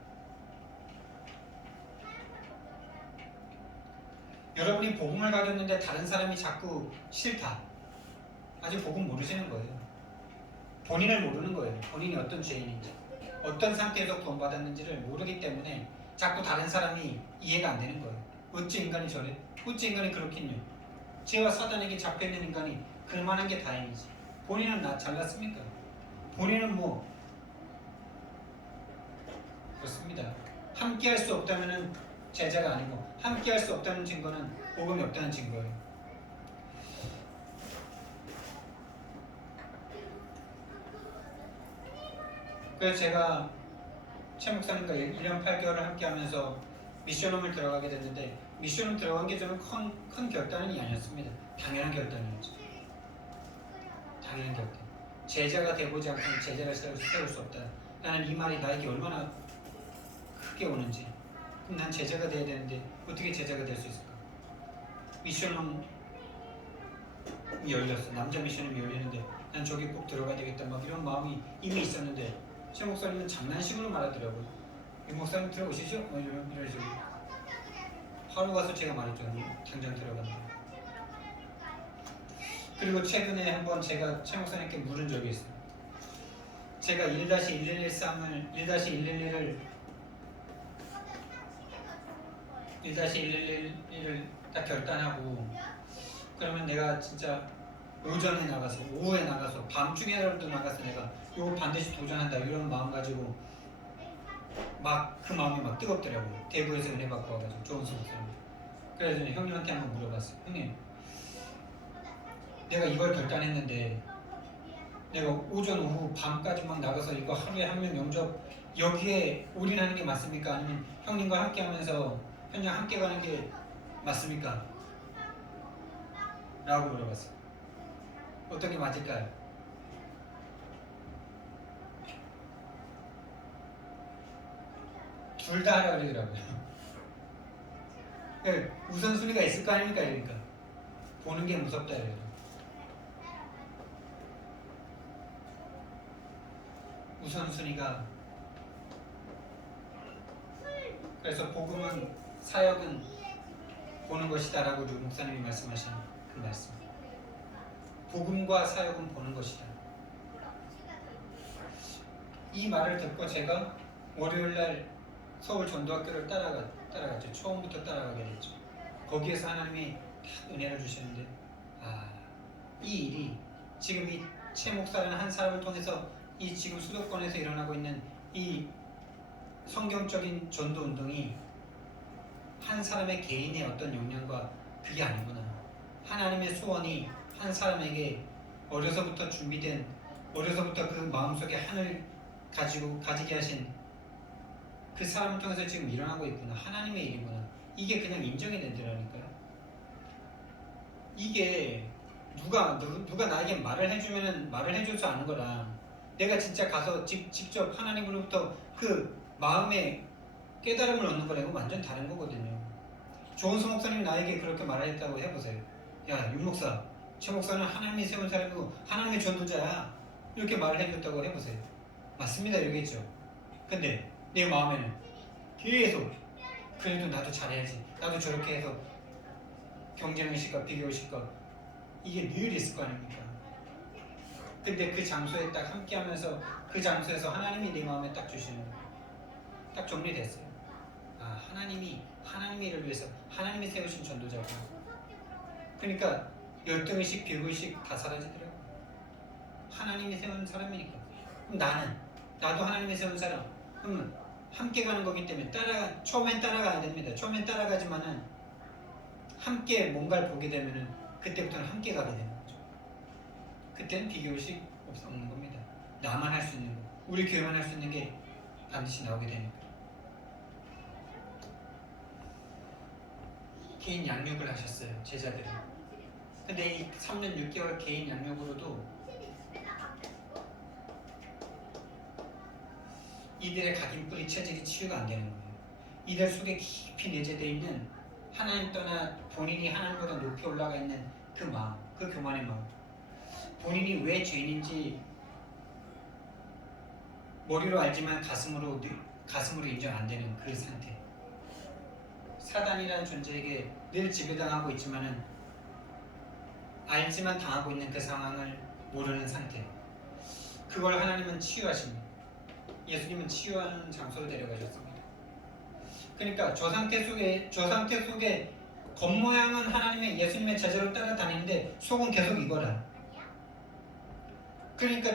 여러분이 복음을 가졌는데 다른 사람이 자꾸 싫다. 아직 복음 모르시는 거예요. 본인을 모르는 거예요. 본인이 어떤 죄인인지, 어떤 상태에서 구원받았는지를 모르기 때문에 자꾸 다른 사람이 이해가 안 되는 거예요. 어찌 인간이 저래? 어찌 인간이 그렇겠냐? 죄와 사단에게 잡혀있는 인간이 그만한 게 다행이지. 본인은 잘났습니까? 본인은 뭐 그렇습니다. 함께할 수 없다면 제자가 아니고 함께할 수 없다는 증거는 복음이 없다는 증거예요. 그래서 제가 최 목사님과 1년 8개월을 함께하면서 미션홈을 들어가게 됐는데 미션홈 들어간 게 저는 큰 결단이 아니었습니다. 당연한 결단이었죠. 당연한 결단. 제자가 되보지 않고는 제자를 세울 수 없다. 나는 이 말이 나에게 얼마나 크게 오는지. 그럼 난 제자가 돼야 되는데 어떻게 제자가 될 수 있을까? 미션홈이 열렸어. 남자 미션홈이 열리는데 난 저기 꼭 들어가야 되겠다. 막 이런 마음이 이미 있었는데 최 목사님은 장난식으로 말하더라고요. 이 목사님 들어오시죠? 이런 식으로. 바로 가서 제가 말했죠. 당장 들어간다. 그리고 최근에 한번 제가 최 목사님께 물은 적이 있어요. 제가 1-1113을 1-111을 딱 결단하고 그러면 내가 진짜 오전에 나가서 오후에 나가서 밤중에라도 나가서 내가 이거 반드시 도전한다 이런 마음 가지고 막 그 마음이 막 뜨겁더라고요. 대구에서 은혜 받고 와가지고 좋은 목사님. 그래서 형님한테 한번 물어봤어요. 형님, 내가 이걸 결단했는데 내가 오전 오후 밤까지 막 나가서 이거 하루에 한 명 영접 여기에 올인하는 게 맞습니까? 아니면 형님과 함께 하면서 현장 함께 가는 게 맞습니까? 라고 물어봤어요. 어떤 게 맞을까요? 둘 다 하라고 그러더라고요. 우선순위가 있을 거 아닙니까? 이러니까 보는 게 무섭다 이래요. 우선순위가 그래서 복음은 사역은 보는 것이다 라고 류 목사님이 말씀하신 그 말씀. 복음과 사역은 보는 것이다. 이 말을 듣고 제가 월요일날 서울 전도학교를 따라갔죠. 처음부터 따라가게 됐죠. 거기에서 하나님이 딱 은혜를 주시는데 이 일이 지금 이 최 목사라는 한 사람을 통해서 이 지금 수도권에서 일어나고 있는 이 성경적인 전도 운동이 한 사람의 개인의 어떤 역량과 그게 아니구나. 하나님의 소원이 한 사람에게 어려서부터 준비된 어려서부터 그 마음속에 하늘 가지게 하신 그 사람을 통해서 지금 일어나고 있구나. 하나님의 일이구나. 이게 그냥 인정이 된다니까요. 이게 누가 나에게 말을 해주면은 말을 해줘서 아는 거랑 내가 진짜 가서 직접 하나님으로부터 그 마음의 깨달음을 얻는 거라고 완전 다른 거거든요. 조은수 목사님 나에게 그렇게 말했다고 해보세요. 야, 윤 목사, 최 목사는 하나님이 세운 사람이고 하나님의 전도자야. 이렇게 말을 해줬다고 해보세요. 맞습니다. 이러겠죠. 근데 내 마음에는 계속 그래도 나도 잘해야지. 나도 저렇게 해서 경쟁의식과 비교의식과 이게 늘 있을 거 아닙니까? 근데 그 장소에 딱 함께 하면서 그 장소에서 하나님이 내 마음에 딱 주시는 거예요. 딱 정리됐어요. 하나님의 일을 위해서 하나님이 세우신 전도자고. 그러니까 열등의식, 비교의식 다 사라지더라고요. 하나님이 세운 사람이니까. 그럼 나도 하나님이 세운 사람. 그러면 함께 가는 거기 때문에 처음엔 따라가야 됩니다. 처음엔 따라가지만은 함께 뭔가를 보게 되면은 그때부터는 함께 가게 되는 거죠. 그때는 비교의식 없는 겁니다. 나만 할 수 있는 거, 우리 교회만 할 수 있는 게 반드시 나오게 되니까. 개인 양육을 하셨어요, 제자들은. 근데 이 3년 6개월 개인 양육으로도 이들의 각인 뿌리 체질이 치유가 안 되는 거예요. 이들 속에 깊이 내재되어 있는 하나님 떠나 본인이 하나님보다 높이 올라가 있는 그 마음, 그 교만의 마음, 본인이 왜 죄인인지 머리로 알지만 가슴으로 인정 안 되는 그 상태. 사단이라는 존재에게 늘 지배당하고 있지만은 알지만 당하고 있는 그 상황을 모르는 상태. 그걸 하나님은 치유하십니다. 예수님은 치유하는 장소로 데려가셨습니다. 그러니까 저 상태 속에 겉모양은 하나님의 예수님의 제자로 따라다니는데 속은 계속 이거라. 그러니까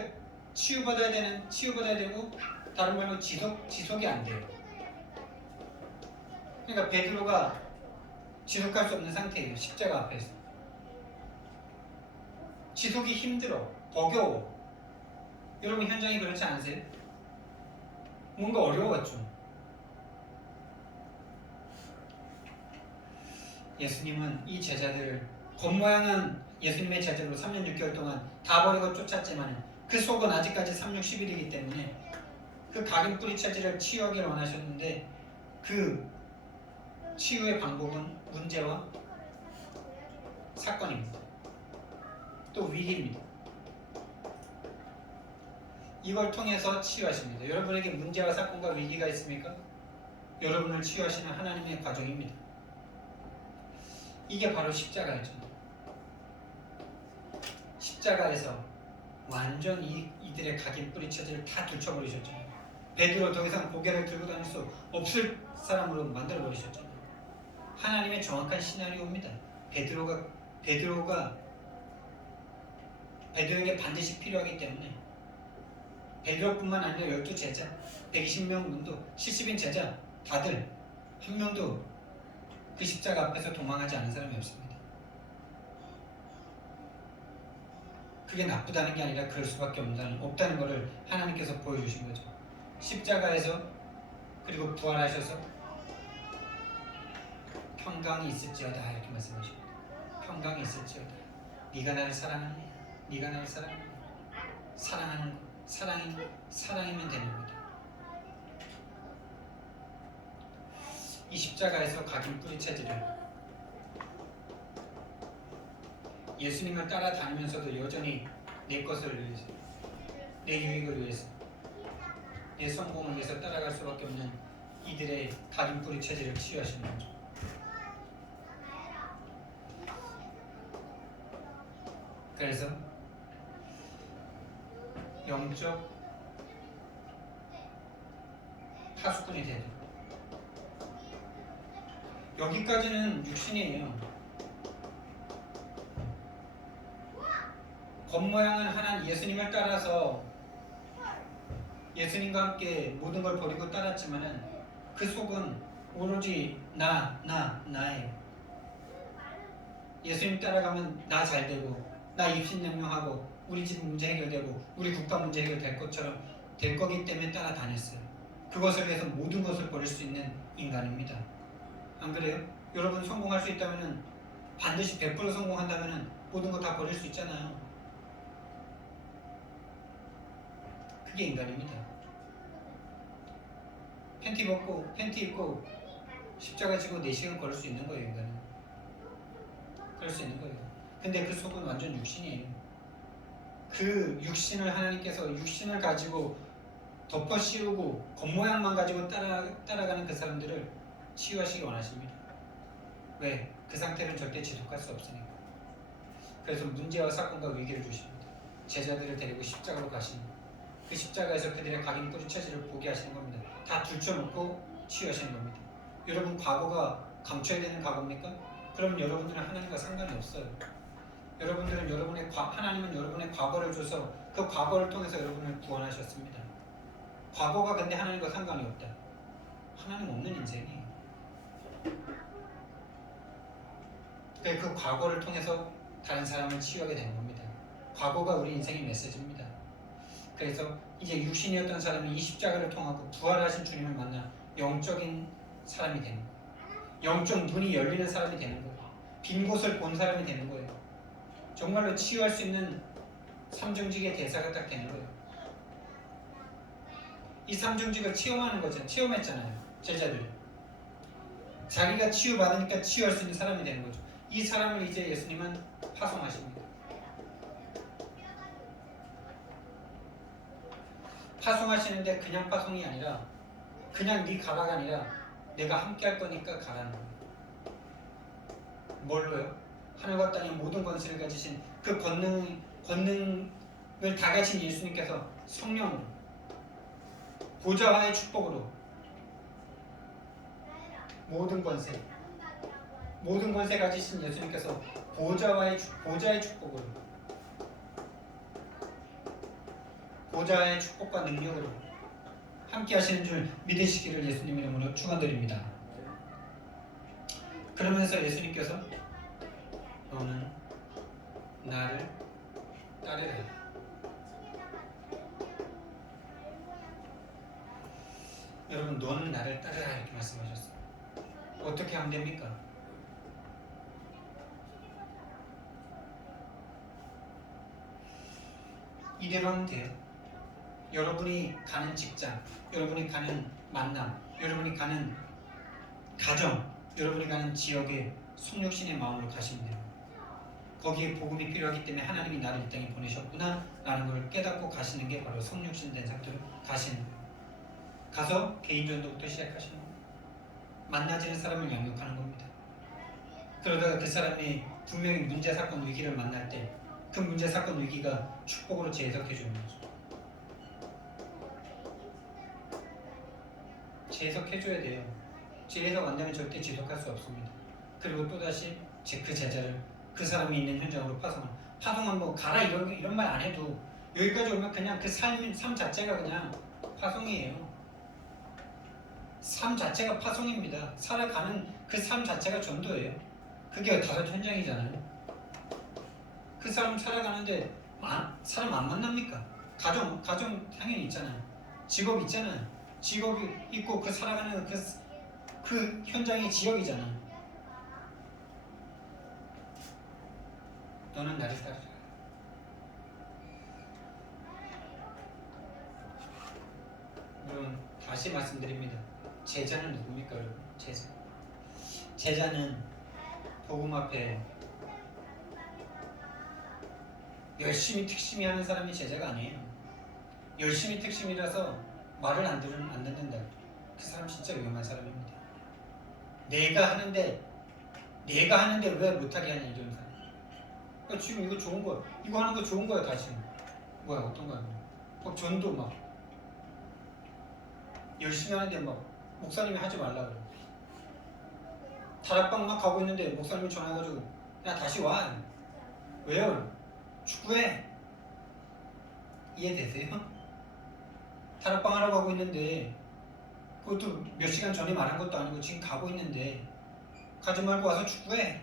치유받아야 되고 다른 말로 지속이 안 돼요. 그러니까 베드로가 지속할 수 없는 상태예요. 십자가 앞에서. 지속이 힘들어. 버거워. 여러분 현장이 그렇지 않으세요? 뭔가 어려웠죠. 예수님은 이 제자들을 겉모양은 예수님의 제자로 3년 6개월 동안 다 버리고 쫓았지만 그 속은 아직까지 3, 6, 10일이기 때문에 그 각인 뿌리 체질을 치유하기를 원하셨는데 그 치유의 방법은 문제와 사건입니다. 또 위기입니다. 이걸 통해서 치유하십니다. 여러분에게 문제와 사건과 위기가 있습니까? 여러분을 치유하시는 하나님의 과정입니다. 이게 바로 십자가였죠. 십자가에서 완전 이들의 각인 뿌리 체질을 다 들춰버리셨죠. 베드로 더 이상 고개를 들고 다닐 수 없을 사람으로 만들어버리셨죠. 하나님의 정확한 시나리오입니다. 베드로에게 반드시 필요하기 때문에 베드로뿐만 아니라 12제자, 120명 문도, 70인 제자 다들 한 명도 그 십자가 앞에서 도망하지 않은 사람이 없습니다. 그게 나쁘다는 게 아니라 그럴 수밖에 없다는 것을 하나님께서 보여주신 거죠. 십자가에서 그리고 부활하셔서 평강이 있을지어다 이렇게 말씀하십니다. 평강이 있을지어다. 네가 나를 사랑하느냐? 네가 나를 사랑하느냐? 사랑이면 되는 겁니다. 이 십자가에서 각인 뿌리 체질을 예수님을 따라다니면서도 여전히 내 것을 위해서, 내 유익을 위해서, 내 성공을 위해서 따라갈 수밖에 없는 이들의 각인 뿌리 체질을 치유하시는 거죠. 그래서 영적 파수꾼이 되도록 여기까지는 육신이에요. 겉모양은 하나님 예수님을 따라서 예수님과 함께 모든 걸 버리고 따랐지만은 그 속은 오로지 나예요. 예수님 따라가면 나 잘되고 나 입신양명하고 우리 집 문제 해결되고 우리 국가 문제 해결될 것처럼 될 거기 때문에 따라다녔어요. 그것을 위해서 모든 것을 버릴 수 있는 인간입니다. 안 그래요? 여러분 성공할 수 있다면 반드시 100% 성공한다면 모든 거 다 버릴 수 있잖아요. 그게 인간입니다. 팬티 입고 십자가 지고 4시간 걸을 수 있는 거예요. 인간은. 그럴 수 있는 거예요. 근데 그 속은 완전 육신이에요. 그 육신을 하나님께서 육신을 가지고 덮어 씌우고 겉모양만 가지고 따라가는 그 사람들을 치유하시기 원하십니다. 왜? 그 상태는 절대 지속할 수 없으니까. 그래서 문제와 사건과 위기를 주십니다. 제자들을 데리고 십자가로 가시는 그 십자가에서 그들의 각인 뿌리 체질을 보게 하시는 겁니다. 다 들춰놓고 치유하시는 겁니다. 여러분 과거가 감춰야 되는 과거입니까? 그러면 여러분들은 하나님과 상관이 없어요. 하나님은 여러분의 과거를 줘서 그 과거를 통해서 여러분을 구원하셨습니다. 과거가 근데 하나님과 상관이 없다. 하나님 없는 인생이. 그 과거를 통해서 다른 사람을 치유하게 되는 겁니다. 과거가 우리 인생의 메시지입니다. 그래서 이제 육신이었던 사람이 이 십자가를 통하고 부활하신 주님을 만나 영적인 사람이 되는 거예요. 영적 눈이 열리는 사람이 되는 거예요. 빈 곳을 본 사람이 되는 거예요. 정말로 치유할 수 있는 삼중직의 대사가 딱 되는 거예요. 이 삼중직을 체험하는 거죠. 체험했잖아요. 제자들. 자기가 치유받으니까 치유할 수 있는 사람이 되는 거죠. 이 사람을 이제 예수님은 파송하십니다. 파송하시는데 그냥 파송이 아니라 그냥 네 가라가 아니라 내가 함께 할 거니까 가라는 거예요. 뭘로요? 하늘과 땅의 모든 권세를 가지신 그 권능을 다 가진 예수님께서 성령으로 보좌와의 축복으로 모든 권세 가지신 예수님께서 보좌의 축복으로 보좌의 축복과 능력으로 함께 하시는 줄 믿으시기를 예수님 이름으로 축원드립니다. 그러면서 예수님께서 너는 나를 따르라. 여러분, 너는 나를 따르라 이렇게 말씀하셨어요. 어떻게 하면 됩니까? 이대로 하면 돼요. 여러분이 가는 직장, 여러분이 가는 만남, 여러분이 가는 가정, 여러분이 가는 지역에 성육신의 마음으로 가시면 돼요. 거기에 복음이 필요하기 때문에 하나님이 나를 이 땅에 보내셨구나 라는 걸 깨닫고 가시는 게 바로 성육신 된 상태로 가시는 거예요. 가서 개인전도부터 시작하시는 거예요. 만나지는 사람을 양육하는 겁니다. 그러다가 그 사람이 분명히 문제, 사건, 위기를 만날 때 그 문제, 사건, 위기가 축복으로 재해석해 주는 거죠. 재해석해 줘야 돼요. 재해석 안 되면 절대 지속할 수 없습니다. 그리고 또다시 그 제자를 그 사람이 있는 현장으로 파송은 뭐 가라 이런 말 안 해도 여기까지 오면 그냥 그 삶 자체가 그냥 파송이에요. 삶 자체가 파송입니다. 살아가는 그 삶 자체가 전도예요. 그게 다른 현장이잖아요. 그 사람 살아가는데 사람 안 만납니까? 가정 당연히 있잖아요. 직업 있잖아요. 직업이 있고 그 살아가는 그 현장이 지역이잖아요. 너는 나를 따르라. 여러분, 다시 말씀드립니다. 제자는 누굽니까, 여러분? 제자는 복음 앞에 열심히 특심히 하는 사람이 제자가 아니에요. 열심히 특심이라서 말을 안 듣는다. 그 사람 진짜 위험한 사람입니다. 내가 하는데 왜 못하게 하냐 이런 사람. 그러니까 지금 이거 좋은 거야. 이거 하는 거 좋은 거야 다 지금. 뭐야 어떤 거야? 막 전도 막 열심히 하는데 막 목사님이 하지 말라 그래. 다락방 막 가고 있는데 목사님이 전화해가지고 야 다시 와. 왜요? 축구해. 이해되세요? 다락방 하러 가고 있는데 그것도 몇 시간 전에 말한 것도 아니고 지금 가고 있는데 가지 말고 와서 축구해.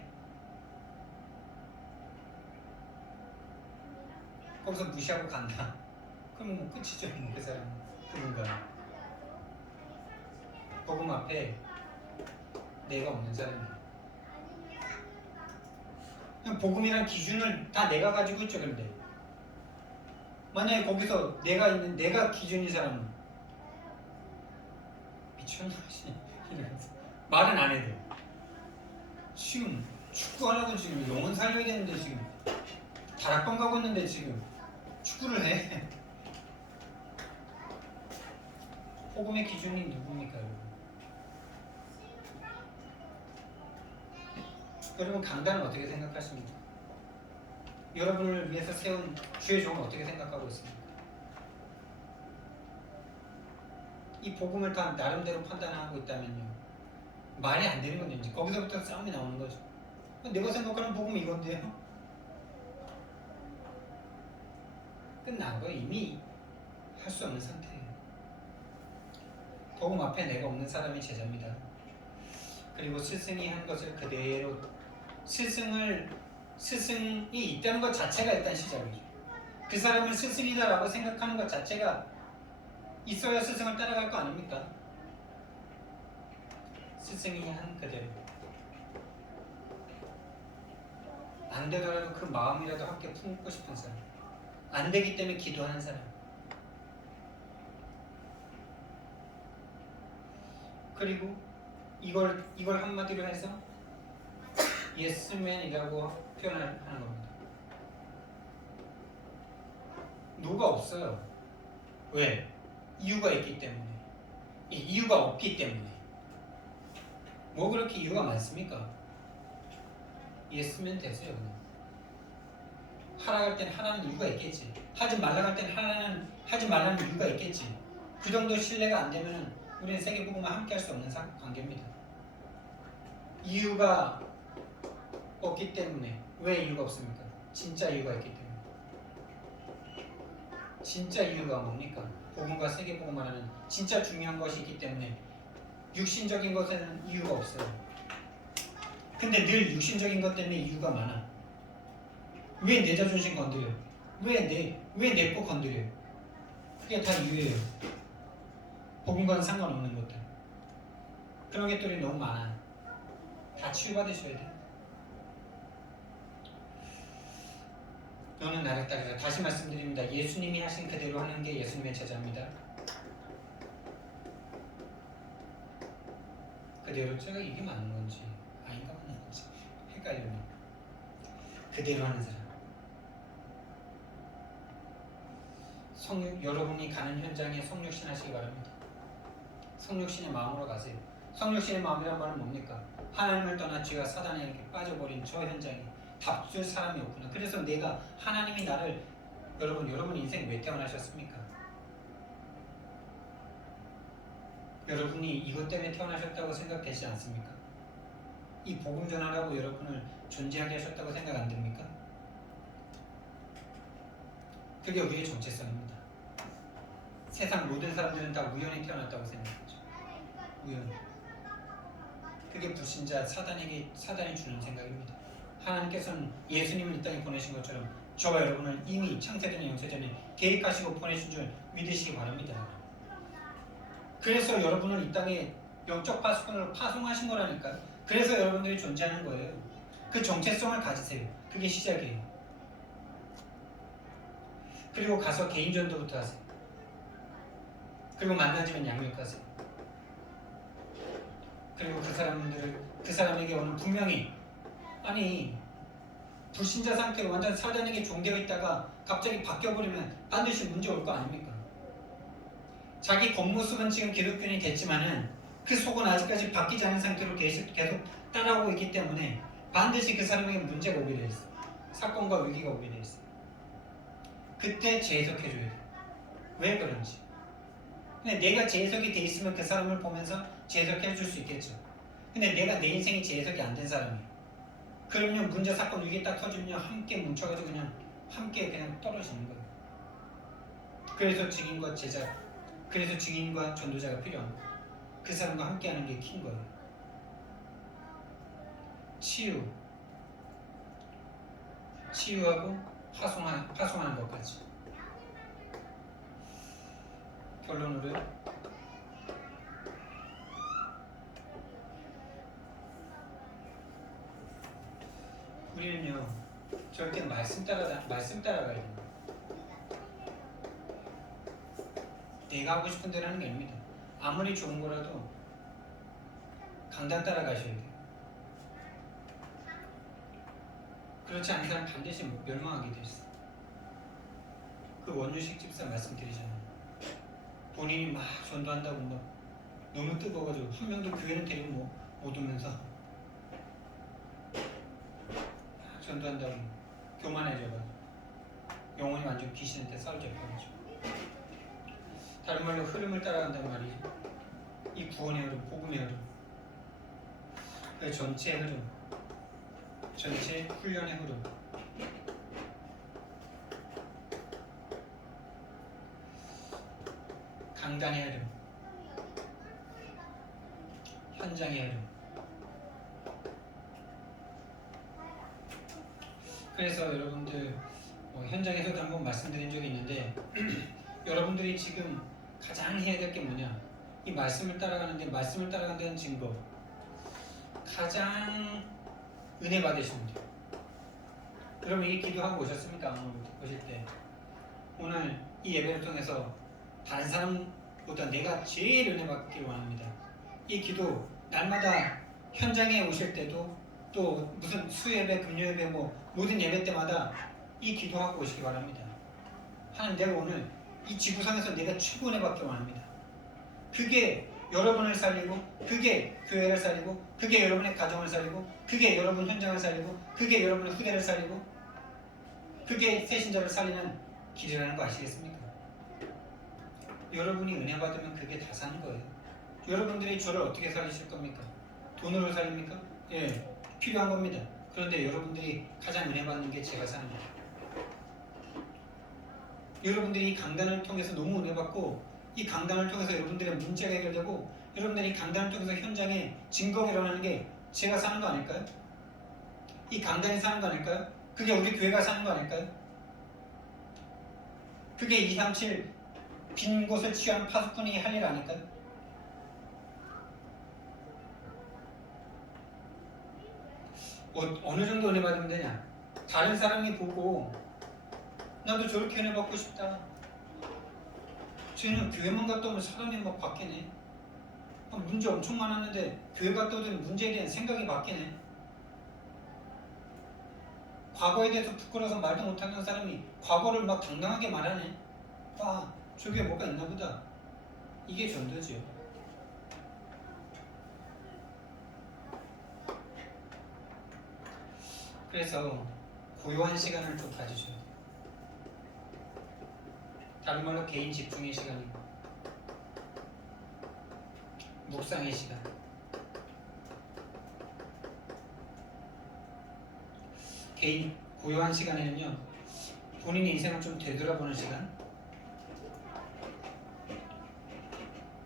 거기서 무시하고 간다. 그럼 뭐 끝이죠. 그 사람 그런가. 복음 앞에 내가 없는 사람이야. 그냥 복음이란 기준을 다 내가 가지고 있죠. 근데 만약에 거기서 내가 기준인 사람은 미쳤나 이러면서 말은 안 해도 지금 축구하려고 지금 영혼 살려야 되는데 지금 다락방 가고 있는데 지금 축구를 해. 복음의 기준이 누굽니까, 여러분? 여러분 강단은 어떻게 생각하십니까? 여러분을 위해서 세운 주의 종은 어떻게 생각하고 있습니까? 이 복음을 다 나름대로 판단하고 있다면요, 말이 안 되는 건데 이제 거기서부터 싸움이 나오는 거죠. 내가 생각하는 복음이 이건데요? 끝난 거예요. 이미 할 수 없는 상태예요. 복음 앞에 내가 없는 사람이 제자입니다. 그리고 스승이 한 것을 그대로 스승이 있다는 것 자체가 일단 시작이죠. 그 사람을 스승이다라고 생각하는 것 자체가 있어야 스승을 따라갈 거 아닙니까? 스승이 한 그대로 안 되더라도 그 마음이라도 함께 품고 싶은 사람, 안 되기 때문에 기도하는 사람. 그리고 이걸 한마디로 해서 예스맨이라고 표현하는 겁니다. 누가 없어요. 왜? 이유가 있기 때문에. 이유가 없기 때문에. 뭐 그렇게 이유가 많습니까? 예스면 되세요. 그냥. 하라고 할 때는 하라는 이유가 있겠지. 하지 말라고 할 때는 하지 말라는 이유가 있겠지. 그 정도 신뢰가 안 되면 우리는 세계복음과 함께 할 수 없는 관계입니다. 이유가 없기 때문에. 왜 이유가 없습니까? 진짜 이유가 있기 때문에. 진짜 이유가 뭡니까? 복음과 세계복음을 하는 진짜 중요한 것이 있기 때문에 육신적인 것에는 이유가 없어요. 근데 늘 육신적인 것 때문에 이유가 많아. 왜 내 자존심 건드려? 왜 내 거 건드려? 그게 다 이유예요. 복음과는 상관없는 것들. 그런 것들이 너무 많아. 다 치유받으셔야 돼. 너는 나를 따르라. 다시 말씀드립니다. 예수님이 하신 그대로 하는 게 예수님의 제자입니다. 그대로 제가 이게 맞는 건지 아닌가 맞는 건지 헷갈리네. 그대로 하는 사람. 여러분이 가는 현장에 성육신 하시기 바랍니다. 성육신의 마음으로 가세요. 성육신의 마음이란 말은 뭡니까? 하나님을 떠나 죄와 사단에게 빠져버린 저 현장에 답줄 사람이 없구나. 그래서 내가 하나님이 나를 여러분 인생 왜 태어나셨습니까? 여러분이 이것 때문에 태어나셨다고 생각되지 않습니까? 이 복음 전하라고 여러분을 존재하게 하셨다고 생각 안 듭니까? 그게 우리의 정체성입니다. 세상 모든 사람들은 다 우연히 태어났다고 생각하죠. 우연. 그게 불신자 사단이 주는 생각입니다. 하나님께서는 예수님을 이 땅에 보내신 것처럼 저와 여러분을 이미 창세전에 영세전에 계획하시고 보내신 줄 믿으시기 바랍니다. 그래서 여러분을 이 땅에 영적 파수꾼으로 파송하신 거라니까요. 그래서 여러분들이 존재하는 거예요. 그 정체성을 가지세요. 그게 시작이에요. 그리고 가서 개인 전도부터 하세요. 그리고 만나지면 양육하세요. 그리고 그 사람에게 오는 분명히 불신자 상태로 완전 사단에게 종되어 있다가 갑자기 바뀌어버리면 반드시 문제 올 거 아닙니까? 자기 겉모습은 지금 기독교인이 됐지만은 그 속은 아직까지 바뀌지 않은 상태로 계속 따라오고 있기 때문에 반드시 그 사람에게 문제가 오게 돼 있어요. 사건과 위기가 오게 돼 있어요. 그때 재해석해줘야 돼요. 왜 그런지. 근데 내가 재해석이 돼 있으면 그 사람을 보면서 재해석해줄 수 있겠죠. 근데 내가 내 인생이 재해석이 안 된 사람이에요. 그러면 문제 사건 위기 딱 터지면 함께 뭉쳐가지고 그냥 함께 그냥 떨어지는 거예요. 그래서 증인과 전도자가 필요한 거예요. 그 사람과 함께하는 게 큰 거예요. 치유하고 파송하는 것까지. 결론으로요. 우리는요 절대 말씀 따라가야 됩니다. 내가 하고 싶은 대로 하는 게 아닙니다. 아무리 좋은 거라도 강단 따라가셔야 돼요. 그렇지 않은 사람 반드시 멸망하게 돼 있어. 그 원유식 집사 말씀드리잖아요. 본인이 막 전도한다고 막 너무 뜨거워가지고 한 명도 교회는 데리고 못 오면서 전도한다고 교만해져가지고 영혼이 완전 귀신한테 사로잡혀가지고 다른 말로 흐름을 따라간단 말이죠. 이 구원의 흐름, 복음의 흐름, 그 전체 흐름, 전체 훈련의 흐름. 강단의 흐름. 현장의 흐름. 그래서 여러분들 현장에서도 한번 말씀드린 적이 있는데 여러분들이 지금 가장 해야 될 게 뭐냐? 이 말씀을 따라가는데 말씀을 따라간다는 증거 가장 은혜 받으시면 돼요. 여러분 이 기도하고 오셨습니까? 오늘 오실 때 오늘 이 예배를 통해서 다른 사람보다 내가 제일 은혜 받기를 원합니다. 이 기도 날마다 현장에 오실 때도 또 무슨 수예배, 금요예배 모든 예배 때마다 이 기도하고 오시기 바랍니다. 하나님 내가 오늘 이 지구상에서 내가 최고 은혜 받기 원합니다. 그게 여러분을 살리고 그게 교회를 살리고 그게 여러분의 가정을 살리고 그게 여러분 현장을 살리고 그게 여러분의 후대를 살리고 그게 새신자를 살리는 길이라는 거 아시겠습니까? 여러분이 은혜 받으면 그게 다 사는 거예요. 여러분들이 저를 어떻게 살리실 겁니까? 돈으로 살립니까? 예, 필요한 겁니다. 그런데 여러분들이 가장 은혜 받는 게 제가 사는 거예요. 여러분들이 강단을 통해서 너무 은혜 받고 이 강단을 통해서 여러분들의 문제가 해결되고 여러분들이 강단을 통해서 현장에 증거가 일어나는 게 제가 사는 거 아닐까요? 이 강단이 사는 거 아닐까요? 그게 우리 교회가 사는 거 아닐까요? 그게 237 빈 곳을 취하는 파수꾼이 할 일 아닐까요? 어느 정도 은혜 받으면 되냐? 다른 사람이 보고 나도 저렇게 은혜 받고 싶다. 쟤는 교회만 갔다 오면 사람이 막 바뀌네. 문제 엄청 많았는데 교회 갔다 오더니 문제에 대한 생각이 바뀌네. 과거에 대해서 부끄러워서 말도 못하는 사람이 과거를 막 당당하게 말하네. 와, 저게 뭐가 있나 보다. 이게 전도죠. 그래서 고요한 시간을 좀 가지셔야 돼요. 다른 말로 개인 집중의 시간이고 묵상의 시간. 개인 고요한 시간에는요 본인의 인생을 좀 되돌아보는 시간.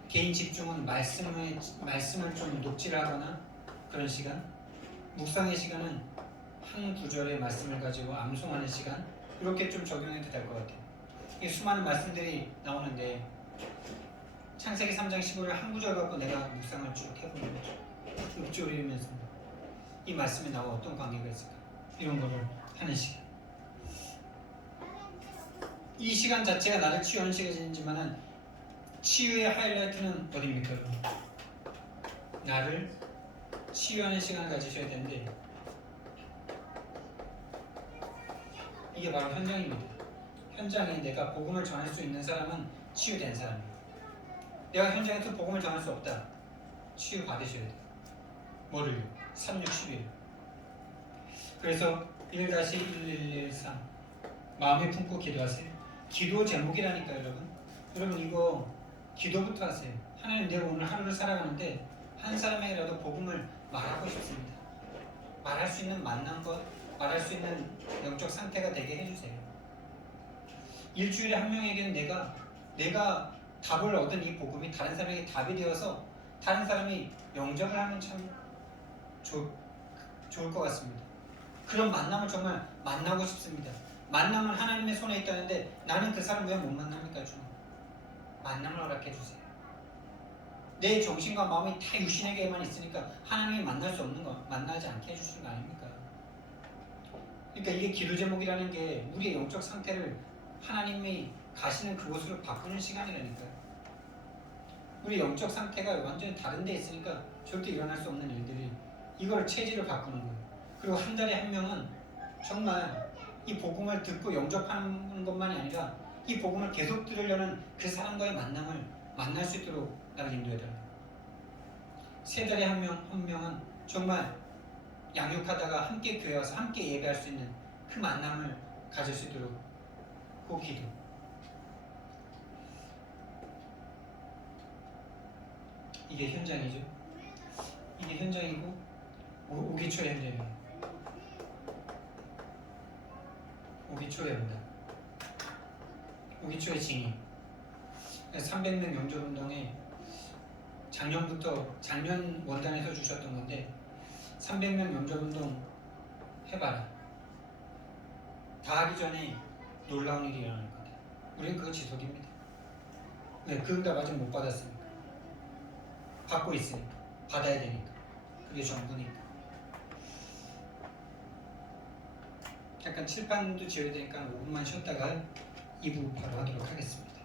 개인 집중은 말씀을 좀 녹취하거나 그런 시간. 묵상의 시간은 한 구절의 말씀을 가지고 암송하는 시간. 이렇게 좀 적용해도 될 것 같아요. 이 수많은 말씀들이 나오는데 창세기 3장 15를 한 구절 갖고 내가 묵상을 쭉 해보는 거죠. 읊조리면서 이 말씀에 나와 어떤 관계가 있을까? 이런 거를 하는 시간. 이 시간 자체가 나를 치유하는 시간이지만은 치유의 하이라이트는 어디입니까? 나를 치유하는 시간을 가지셔야 되는데 이게 바로 현장입니다. 현장에 내가 복음을 전할 수 있는 사람은 치유된 사람이에요. 내가 현장에서 복음을 전할 수 없다. 치유 받으셔야 돼요. 뭐를요? 361. 그래서 1-1113 마음에 품고 기도하세요. 기도 제목이라니까요, 여러분. 여러분 이거 기도부터 하세요. 하나님 내가 오늘 하루를 살아가는데 한 사람에게라도 복음을 말하고 싶습니다. 말할 수 있는 만난 것, 말할 수 있는 영적 상태가 되게 해주세요. 일주일에 한 명에게는 내가 답을 얻은 이 복음이 다른 사람에게 답이 되어서 다른 사람이 영접을 하면 참 좋을 것 같습니다. 그런 만남을 정말 만나고 싶습니다. 만남은 하나님의 손에 있다는데 나는 그 사람 왜 못 만납니까? 주님? 만남을 허락해 주세요. 내 정신과 마음이 다 유신에게만 있으니까 하나님이 만날 수 없는 거, 만나지 않게 해주시는 거 아닙니까? 그러니까 이게 기도 제목이라는 게 우리의 영적 상태를 하나님이 가시는 그곳으로 바꾸는 시간이라니까요. 우리 영적 상태가 완전히 다른 데 있으니까 절대 일어날 수 없는 일들이 이걸 체질을 바꾸는 거예요. 그리고 한 달에 한 명은 정말 이 복음을 듣고 영접하는 것만이 아니라 이 복음을 계속 들으려는 그 사람과의 만남을 만날 수 있도록 나를 인도해달라요. 3달에 한 명은 정말 양육하다가 함께 교회 와서 함께 예배할 수 있는 그 만남을 가질 수 있도록 그 기도. 이게 현장이죠. 이게 현장이고 오기 초의 현장이에요. 오기 초의 현장. 오기 초의 징이. 300명 영접운동에 작년부터 작년 원단에서 주셨던 건데 300명 면접운동 해봐라. 다 하기 전에 놀라운 일이 일어날 거다. 우리는 그거 지속입니다. 네, 그 응답 아직 못 받았으니까. 받고 있으니까. 받아야 되니까. 그게 전부니까. 약간 칠판도 지어야 되니까 5분만 쉬었다가 2부 바로 하도록 하겠습니다.